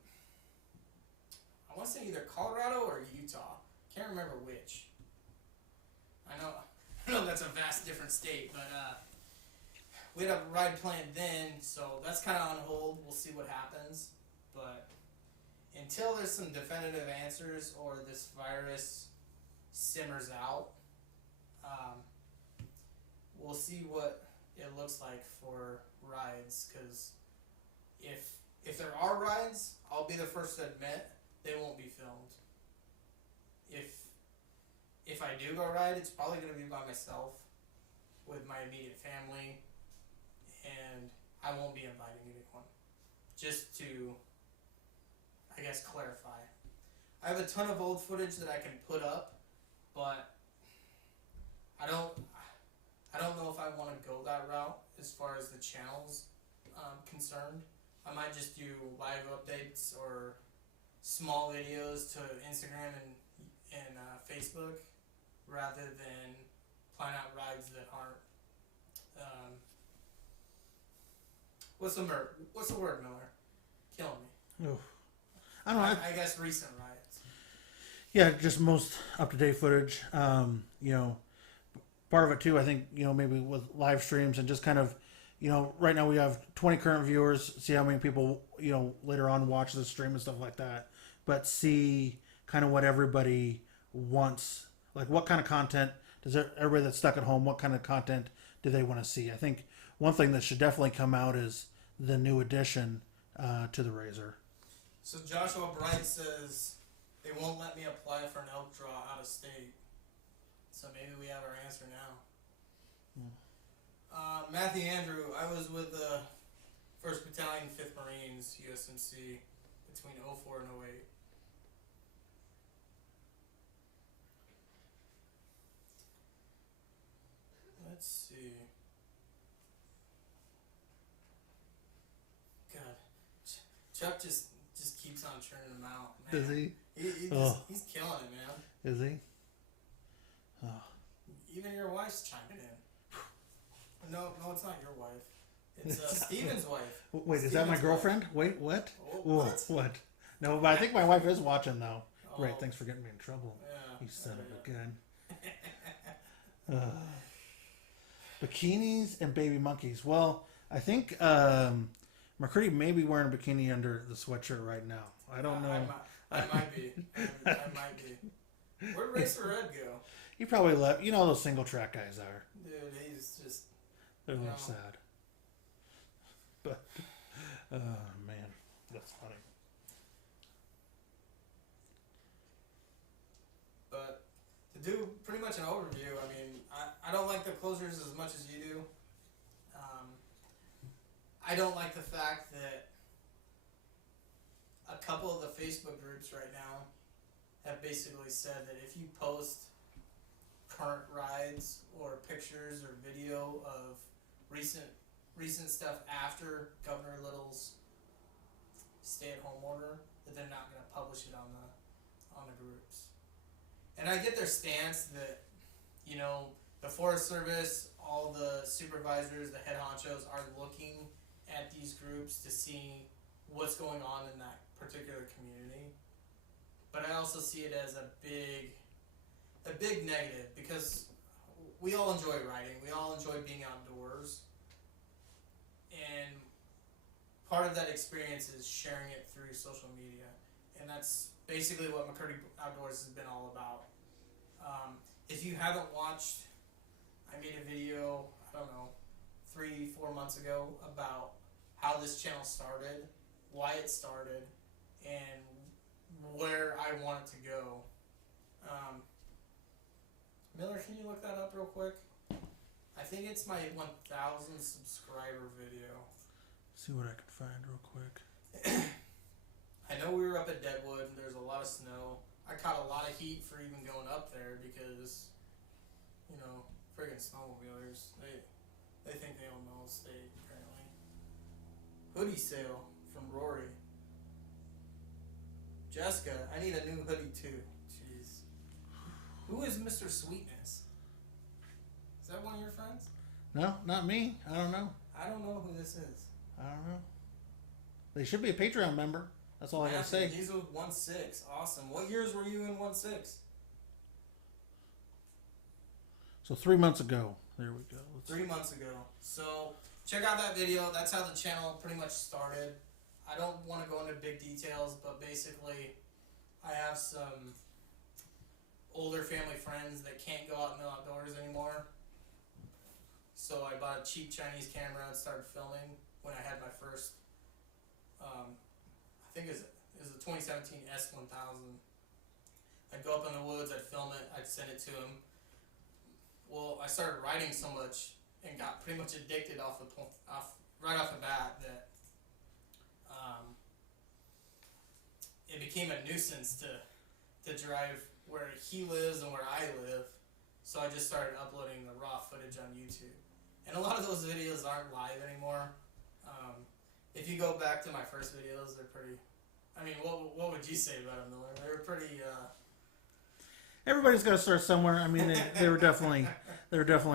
I want to say either Colorado or Utah. Can't remember which. I know that's a vast different state, but we had a ride planned then, so that's kind of on hold. We'll see what happens. But until there's some definitive answers or this virus simmers out, we'll see what it looks like for rides. Because if there are rides, I'll be the first to admit they won't be filmed. If I do go ride, it's probably going to be by myself with my immediate family, and I won't be inviting anyone. Just to, I guess, clarify. I have a ton of old footage that I can put up, but I don't know if I want to go that route as far as the channel's concerned. I might just do live updates or small videos to Instagram and Facebook, rather than plan out rides that aren't. What's the word, Miller? Killing me. Oof. I don't know. I guess recent rides. Yeah, just most up-to-date footage. Part of it too, I think, maybe with live streams and just kind of, right now we have 20 current viewers. See how many people, later on watch the stream and stuff like that. But see kind of what everybody wants. Like, what kind of content does everybody that's stuck at home, what kind of content do they want to see? I think one thing that should definitely come out is the new addition to the Razor. So Joshua Bright says they won't let me apply for an elk draw out of state. So maybe we have our answer now. Matthew Andrew, I was with the 1st Battalion, 5th Marines, USMC, between 04 and 08. Let's see. God, Chuck just keeps on churning them out. Man. Is he? He's killing it, man. Is he? Oh. Even your wife's chiming in. No, it's not your wife. It's Steven's wife. Wait, is that my girlfriend? Wait, what? Oh, what? No, but I think my wife is watching though. Oh. Great, thanks for getting me in trouble. Yeah. You son of a gun. Bikinis and baby monkeys. Well, I think McCurdy may be wearing a bikini under the sweatshirt right now. I don't know. I might be. I might be. Where'd Racer Red go? He probably left. You know how those single track guys are. Dude, he's just... They're a little sad. But, man, that's funny. But to do pretty much an overview, I mean, I don't like the closures as much as you do. I don't like the fact that a couple of the Facebook groups right now have basically said that if you post current rides or pictures or video of recent stuff after Governor Little's stay-at-home order, that they're not going to publish it on the groups. And I get their stance that, the Forest Service, all the supervisors, the head honchos are looking at these groups to see what's going on in that particular community. But I also see it as a big negative, because we all enjoy riding, we all enjoy being outdoors, and part of that experience is sharing it through social media. and that's basically what McCurdy Outdoors has been all about. If you haven't watched, I made a video, I don't know, 3-4 months ago about how this channel started, why it started, and where I want it to go. Miller, can you look that up real quick? I think it's my 1,000 subscriber video. See what I can find real quick. I know we were up at Deadwood and there's a lot of snow. I caught a lot of heat for even going up there because, you know, friggin' snowmobilers, they think they own the whole state, apparently. Hoodie sale from Rory. Jessica, I need a new hoodie too. Jeez. Who is Mr. Sweetness? Is that one of your friends? No, not me. I don't know. I don't know who this is. I don't know. They should be a Patreon member. That's all I gotta say. These are 1.6. Awesome. What years were you in 1.6? So 3 months ago. There we go. 3 months ago. So check out that video. That's how the channel pretty much started. I don't want to go into big details, but basically I have some older family friends that can't go out in the outdoors anymore. So I bought a cheap Chinese camera and started filming when I had my first, I think it was a 2017 S1000. I'd go up in the woods, I'd film it, I'd send it to him. Well, I started writing so much and got pretty much addicted right off the bat that it became a nuisance to drive where he lives and where I live. So I just started uploading the raw footage on YouTube. And a lot of those videos aren't live anymore. If you go back to my first videos, they're pretty... I mean, what would you say about them, Miller? They were pretty... Everybody's got to start somewhere. I mean, they were definitely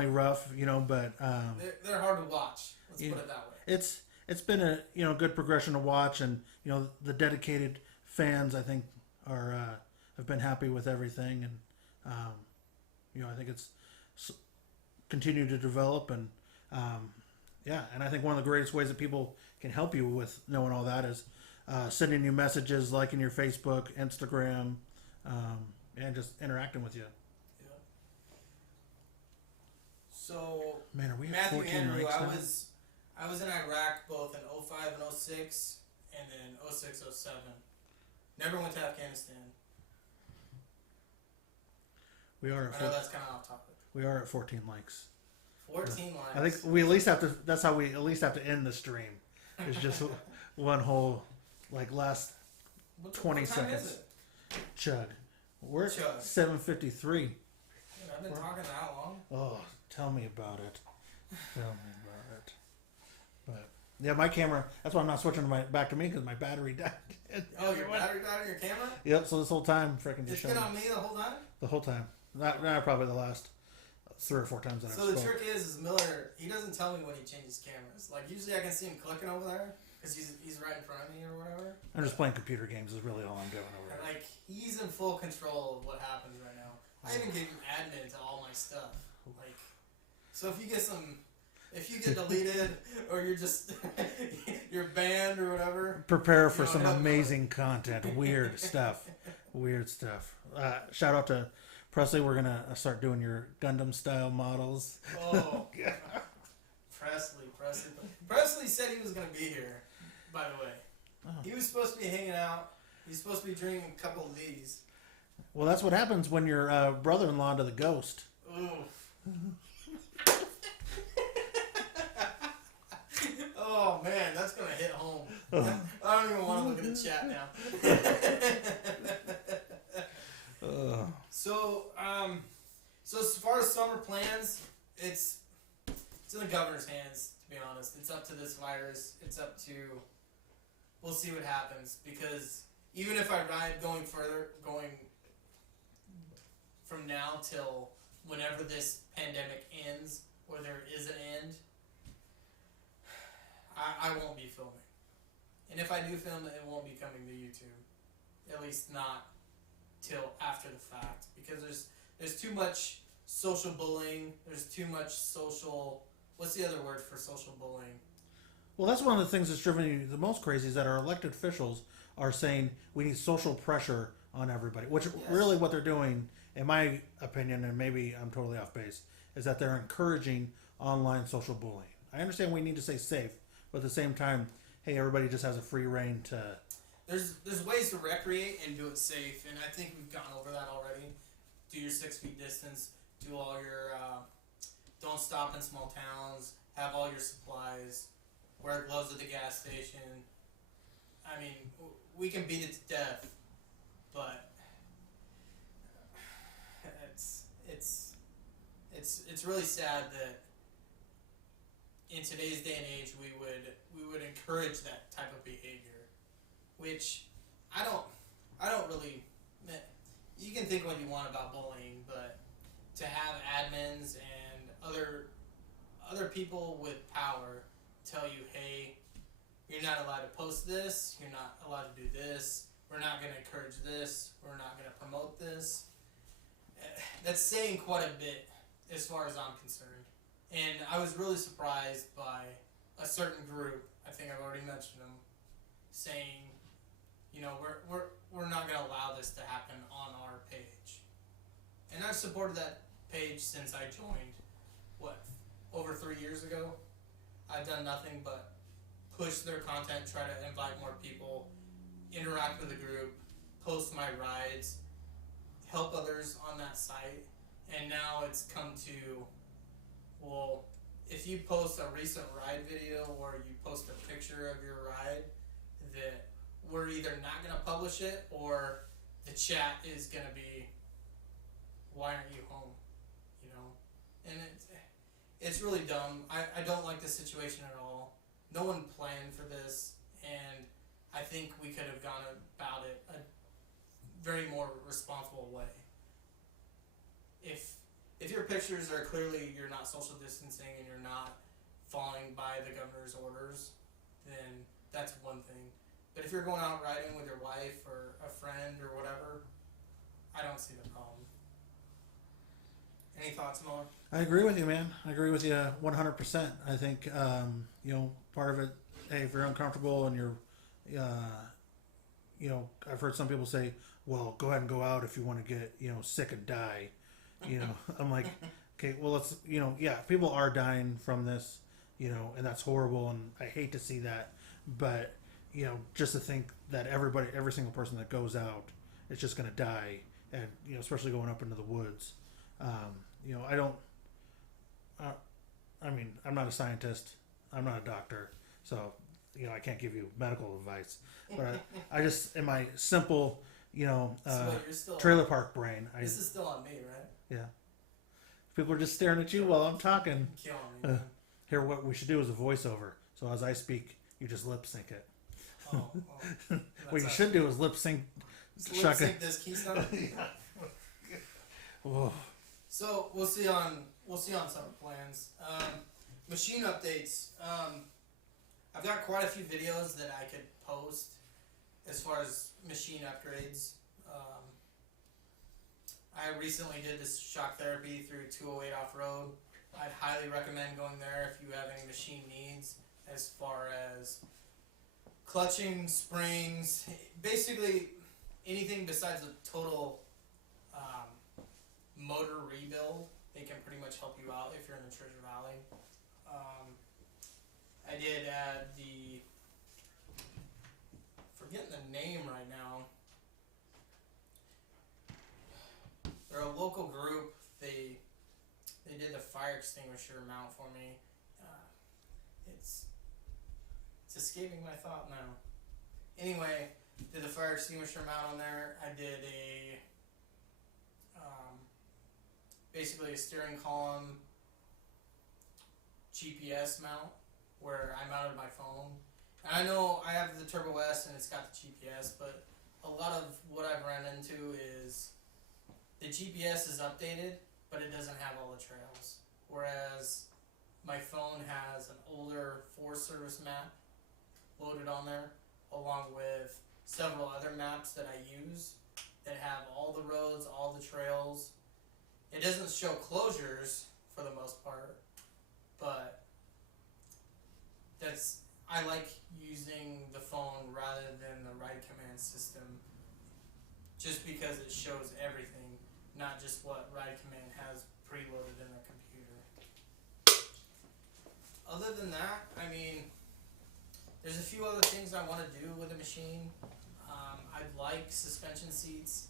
rough, you know, but... they're hard to watch. Let's put it that way. It's been a good progression to watch, and you know the dedicated fans I think are have been happy with everything, and you know I think it's continued to develop, and and I think one of the greatest ways that people can help you with knowing all that is sending you messages, liking your Facebook, Instagram, and just interacting with you. Yeah. So man, are we at Matthew 14 Andrew, likes now? I was in Iraq both in 05 and 06 and then 06, 07. Never went to Afghanistan. We are I know that's kind of off topic. We are at 14 likes. 14 likes. I think we at least have to. That's how we at least have to end the stream. It's just one whole last 20 what time seconds. Is it? Chug. We're at Chug. 7:53. Dude, I've been talking that long. Oh, tell me about it. Tell me about it. But yeah, my camera. That's why I'm not switching back to me because my battery died. Oh, your battery died on your camera? Yep. So this whole time, freaking just It's showing been on me the whole time? the whole time. Not probably the last 3 or 4 times that I've So the spoke. trick is Miller, he doesn't tell me when he changes cameras. Like, usually I can see him clicking over there because he's right in front of me or whatever. I'm just playing computer games. Is really all I'm doing over And, there. like, he's in full control of what happens right now. I even gave him admin to all my stuff. Like, so if you get deleted or you're just you're banned or whatever, Prepare for you know, some he'll know. amazing content. Weird stuff. Weird stuff. Shout out to Presley. We're gonna start doing your Gundam style models. Oh, Presley said he was gonna be here. By the way, he was supposed to be hanging out. He's supposed to be drinking a couple of these. Well, that's what happens when you're brother-in-law to the ghost. Oof. Oh man, that's gonna hit home. I don't even want to look at the chat now. So as far as summer plans, it's in the governor's hands. To be honest, it's up to this virus. It's up to. We'll see what happens, because even if I ride going from now till whenever this pandemic ends, or there is an end, I won't be filming. And if I do film it, it won't be coming to YouTube. At least not till after the fact, because there's too much social bullying. There's too much social. What's the other word for social bullying? Well, that's one of the things that's driven you the most crazy is that our elected officials are saying we need social pressure on everybody, which Yes. really what they're doing, in my opinion, and maybe I'm totally off base, is that they're encouraging online social bullying. I understand we need to stay safe, but at the same time, hey, everybody just has a free reign to. There's ways to recreate and do it safe, and I think we've gone over that already. Do your 6 feet distance. Do all your don't stop in small towns. Have all your supplies. Wear gloves at the gas station. I mean, we can beat it to death, but it's really sad that in today's day and age we would encourage that type of behavior, which I don't really. You can think what you want about bullying, but to have admins and other people with power tell you, hey, you're not allowed to post this, you're not allowed to do this, we're not going to encourage this, we're not going to promote this. That's saying quite a bit as far as I'm concerned. And I was really surprised by a certain group, I think I've already mentioned them, saying, we're not going to allow this to happen on our page. And I've supported that page since I joined, over 3 years ago. I've done nothing but push their content, try to invite more people, interact with the group, post my rides, help others on that site. And now it's come to, well, if you post a recent ride video or you post a picture of your ride, that we're either not going to publish it or the chat is going to be, why aren't you home? And it's really dumb. I don't like this situation at all. No one planned for this, and I think we could have gone about it a very more responsible way. If your pictures are clearly you're not social distancing and you're not following by the governor's orders, then that's one thing. But if you're going out riding with your wife or a friend or whatever, I don't see the problem. Any thoughts, Miller? I agree with you, man. I agree with you 100%. I think, part of it, hey, if you're uncomfortable and you're, I've heard some people say, well, go ahead and go out if you want to get, sick and die. I'm like, okay, well, let's, people are dying from this, and that's horrible. And I hate to see that. But, just to think that every single person that goes out is just going to die. And, especially going up into the woods. I'm not a scientist. I'm not a doctor. So, I can't give you medical advice. But I just, in my simple, trailer park brain. This is still on me, right? Yeah. People are just staring at you while I'm talking. Killing me. Here, what we should do is a voiceover. So as I speak, you just lip sync it. What you should do is lip sync. Lip sync this Keystone. Oh. So we'll see on summer plans. Machine updates. I've got quite a few videos that I could post as far as machine upgrades. I recently did this shock therapy through 208 off-road. I'd highly recommend going there if you have any machine needs as far as clutching, springs, basically anything besides a total motor rebuild. They can pretty much help you out if you're in the Treasure Valley. I did add forgetting the name right now. They're a local group. They did the fire extinguisher mount for me. It's escaping my thought now. Anyway, did the fire extinguisher mount on there. I did basically a steering column GPS mount where I mounted my phone. And I know I have the Turbo S and it's got the GPS, but a lot of what I've run into is the GPS is updated, but it doesn't have all the trails. Whereas my phone has an older Forest Service map loaded on there, along with several other maps that I use that have all the roads, all the trails. It doesn't show closures for the most part, but I like using the phone rather than the ride command system, just because it shows everything, not just what ride command has preloaded in the computer. Other than that, I mean, there's a few other things I want to do with the machine. I'd like suspension seats.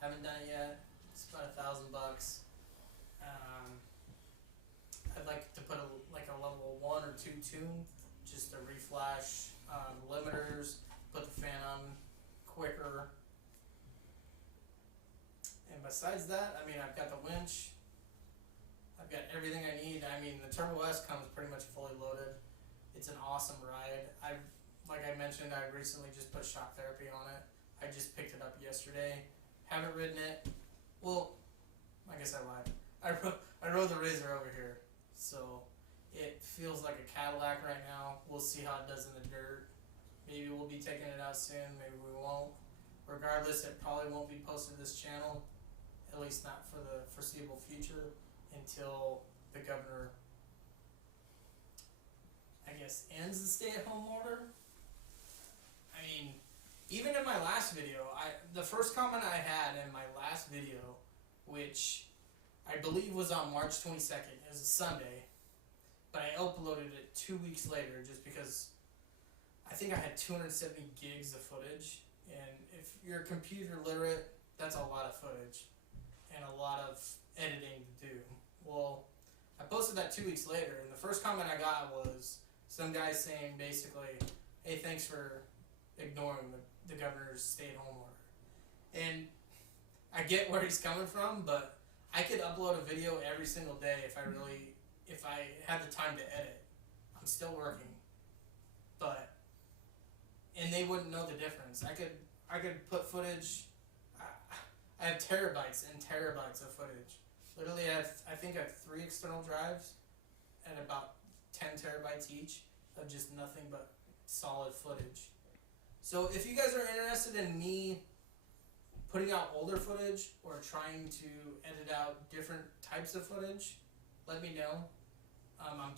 Haven't done it yet. It's about $1,000. I'd like to put like a level 1 or 2 tune, just to reflash limiters, put the fan on quicker. And besides that, I mean, I've got the winch. I've got everything I need. I mean, the Turbo S comes pretty much fully loaded. It's an awesome ride. Like I mentioned, I recently just put shock therapy on it. I just picked it up yesterday. Haven't ridden it. Well, I guess I lied. I rode the Razor over here, so it feels like a Cadillac right now. We'll see how it does in the dirt. Maybe we'll be taking it out soon. Maybe we won't. Regardless, it probably won't be posted to this channel, at least not for the foreseeable future, until the governor, I guess, ends the stay-at-home order. I mean, even in my last video, the first comment I had in my last video, which I believe was on March 22nd, it was a Sunday, but I uploaded it 2 weeks later just because I think I had 270 gigs of footage, and if you're computer literate, that's a lot of footage and a lot of editing to do. Well, I posted that 2 weeks later, and the first comment I got was some guy saying basically, hey, thanks for ignoring the governor's stay-at-home order. And I get where he's coming from, but I could upload a video every single day if I had the time to edit. I'm still working, and they wouldn't know the difference. I could put footage. I have terabytes and terabytes of footage. Literally, I think I have 3 external drives at about 10 terabytes each of just nothing but solid footage. So if you guys are interested in me putting out older footage or trying to edit out different types of footage, let me know. I'm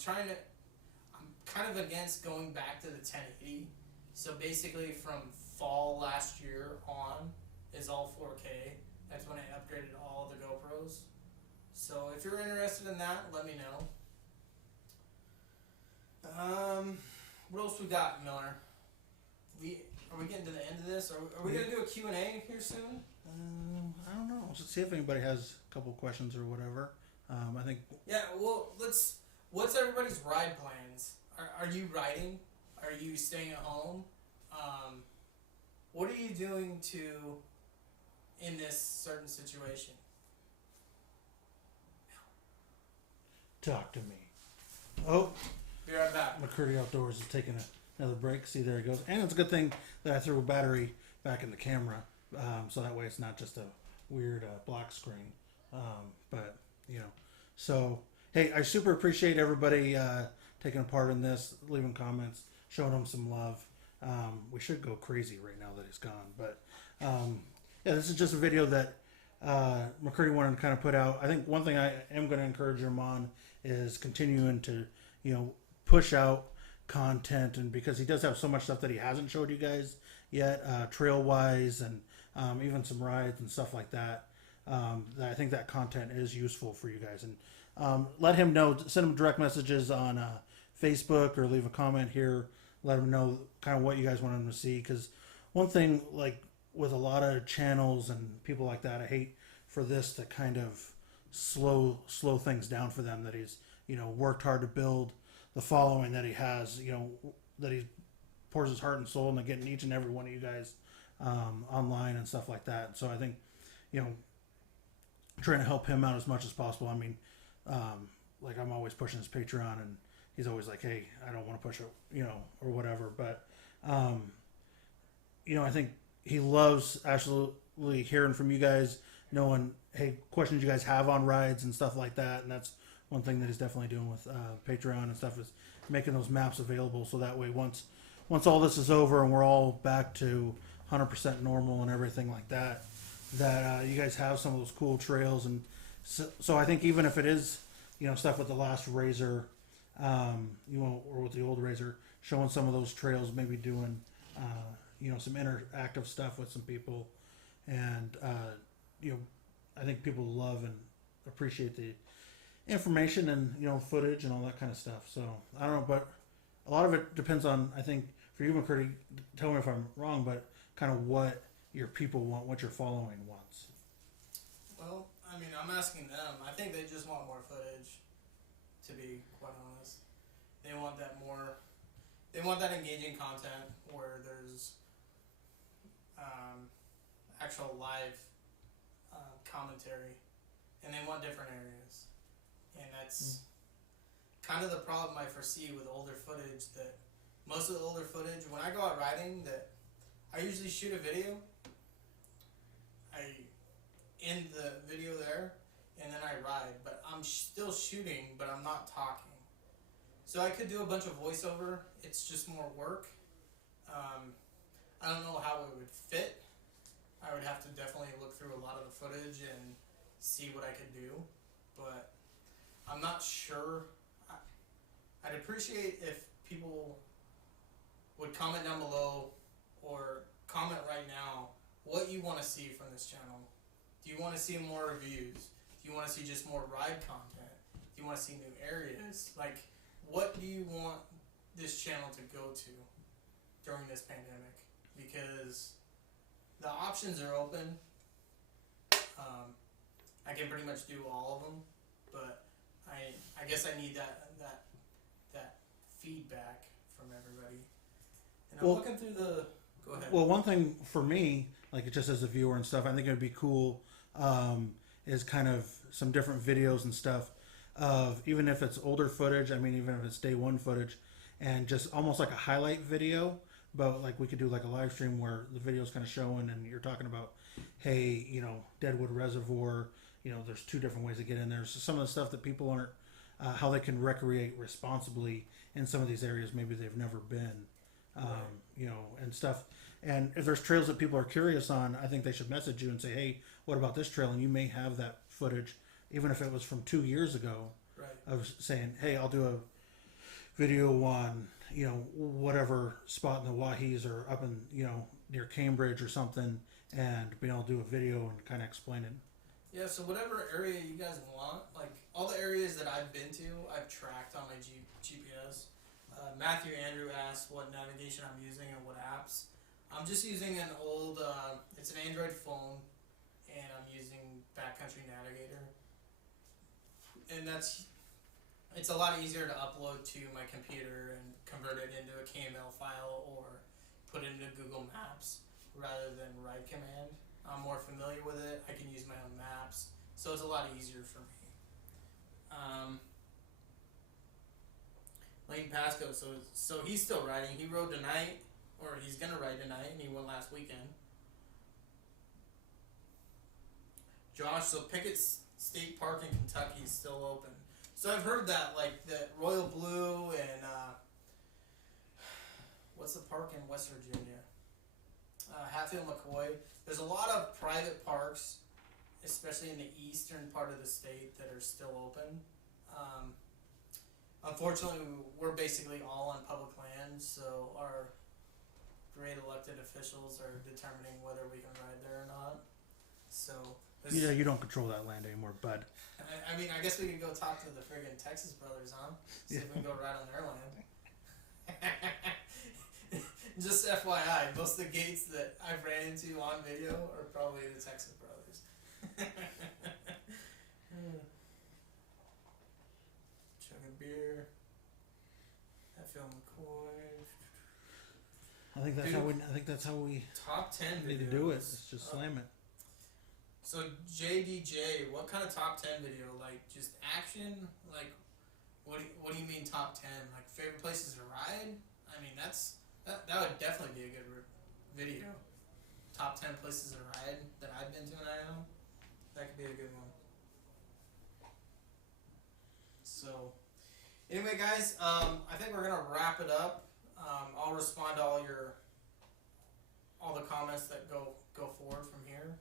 kind of against going back to the 1080. So basically from fall last year on is all 4K. That's when I upgraded all the GoPros. So if you're interested in that, let me know. What else we got, Miller? Are we getting to the end of this? Are we gonna do a Q&A here soon? I don't know. Let's see if anybody has a couple questions or whatever. I think. Yeah. Well, what's everybody's ride plans? Are you riding? Are you staying at home? What are you doing in this certain situation? Talk to me. Oh. Be right back. McCurdy Outdoors is taking another break. See, there he goes. And it's a good thing that I threw a battery back in the camera, so that way it's not just a weird black screen. But, you know. So, hey, I super appreciate everybody taking a part in this, leaving comments, showing him some love. We should go crazy right now that he's gone. But, yeah, this is just a video that McCurdy wanted to kind of put out. I think one thing I am going to encourage him on is continuing to, you know, push out content, and because he does have so much stuff that he hasn't showed you guys yet, trail wise, and even some rides and stuff like that, that I think that content is useful for you guys. And let him know, send him direct messages on Facebook or leave a comment here, let him know kind of what you guys want him to see. Because one thing, like with a lot of channels and people like that, I hate for this to kind of slow things down for them, that he's, you know, worked hard to build the following that he has, you know, that he pours his heart and soul into getting each and every one of you guys online and stuff like that. So I think, you know, trying to help him out as much as possible. I mean, like I'm always pushing his Patreon, and he's always like, hey, I don't want to push it, you know, or whatever. But, you know, I think he loves absolutely hearing from you guys, knowing, hey, questions you guys have on rides and stuff like that. And that's one thing that he's definitely doing with Patreon and stuff, is making those maps available, so that way once all this is over and we're all back to 100% normal and everything like that, that you guys have some of those cool trails. And so I think even if it is, you know, stuff with the last Razor, you know, or with the old Razor, showing some of those trails, maybe doing some interactive stuff with some people, and I think people love and appreciate the information and footage and all that kind of stuff. So I don't know, but a lot of it depends on, I think, for you, McCurdy. Tell me if I'm wrong, but kind of what your people want, what your following wants. Well, I mean, I'm asking them. I think they just want more footage, to be quite honest. They want that more. They want that engaging content where there's actual live commentary, and they want different areas. And that's kind of the problem I foresee with older footage, that most of the older footage, when I go out riding, that I usually shoot a video, I end the video there, and then I ride, but I'm still shooting, but I'm not talking. So I could do a bunch of voiceover, it's just more work. I don't know how it would fit. I would have to definitely look through a lot of the footage and see what I could do, but I'm not sure. I'd appreciate if people would comment down below or comment right now what you want to see from this channel. Do you want to see more reviews? Do you want to see just more ride content? Do you want to see new areas? Like, what do you want this channel to go to during this pandemic? Because the options are open. I can pretty much do all of them, but I guess I need that feedback from everybody. And I'm looking through the. Go ahead. Well, one thing for me, like just as a viewer and stuff, I think it would be cool is kind of some different videos and stuff of, even if it's older footage, I mean, even if it's day one footage, and just almost like a highlight video. But like we could do like a live stream where the video's kind of showing and you're talking about, hey, Deadwood Reservoir, there's 2 different ways to get in there. So some of the stuff that people aren't, how they can recreate responsibly in some of these areas maybe they've never been, and stuff. And if there's trails that people are curious on, I think they should message you and say, hey, what about this trail? And you may have that footage, even if it was from 2 years ago, of saying, hey, I'll do a video on, whatever spot in the Wahies or up in, near Cambridge or something, and being able to do a video and kind of explain it. Yeah, so whatever area you guys want, like all the areas that I've been to, I've tracked on my GPS. Matthew Andrew asked what navigation I'm using and what apps. I'm just using an old, it's an Android phone, and I'm using Backcountry Navigator. And it's a lot easier to upload to my computer and convert it into a KML file or put it into Google Maps rather than Ride Command. I'm more familiar with it. I can use my own maps, so it's a lot easier for me. Lane Pasco, so he's still riding. He rode tonight, or he's gonna ride tonight, and he went last weekend. Josh, so Pickett State Park in Kentucky is still open. So I've heard that, like, that Royal Blue and, what's the park in West Virginia? Hatfield McCoy. There's a lot of private parks, especially in the eastern part of the state, that are still open. Unfortunately, we're basically all on public land, so our great elected officials are determining whether we can ride there or not. So yeah, you don't control that land anymore, bud. I mean, I guess we could go talk to the friggin' Texas brothers, huh? See if we can go ride on their land. Just FYI, most of the gates that I've ran into on video are probably the Texas brothers. Chug a beer. Hatfield McCoy. I think that's how we top 10 videos. need to do it. Let's just slam it. So JDJ, what kind of top 10 video? Like just action? Like what do you mean top 10? Like favorite places to ride? I mean that would definitely be a good video. Top 10 places to ride that I've been to and I know. That could be a good one. So anyway, guys, I think we're gonna wrap it up. I'll respond to all the comments that go forward from here.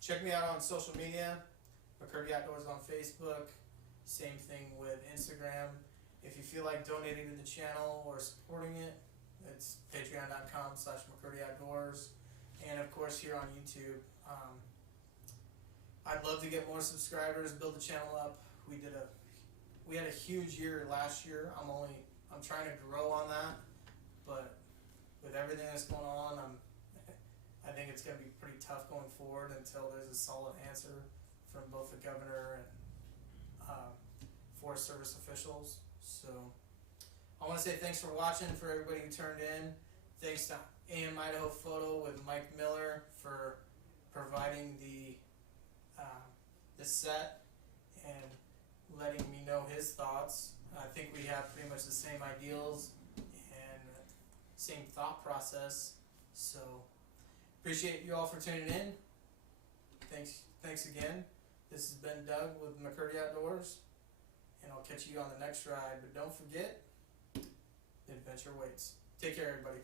Check me out on social media. McCurdy Outdoors on Facebook. Same thing with Instagram. If you feel like donating to the channel or supporting it, it's patreon.com/McCurdy Outdoors. And of course here on YouTube. I'd love to get more subscribers, build the channel up. We had a huge year last year. I'm trying to grow on that, but with everything that's going on, I think it's going to be pretty tough going forward until there's a solid answer from both the governor and Forest Service officials. So I want to say thanks for watching, for everybody who turned in. Thanks to AM Idaho Photo with Mike Miller for providing the set and letting me know his thoughts. I think we have pretty much the same ideals and same thought process. So appreciate you all for tuning in. Thanks again. This has been Doug with McCurdy Outdoors, and I'll catch you on the next ride. But don't forget, the adventure waits. Take care, everybody.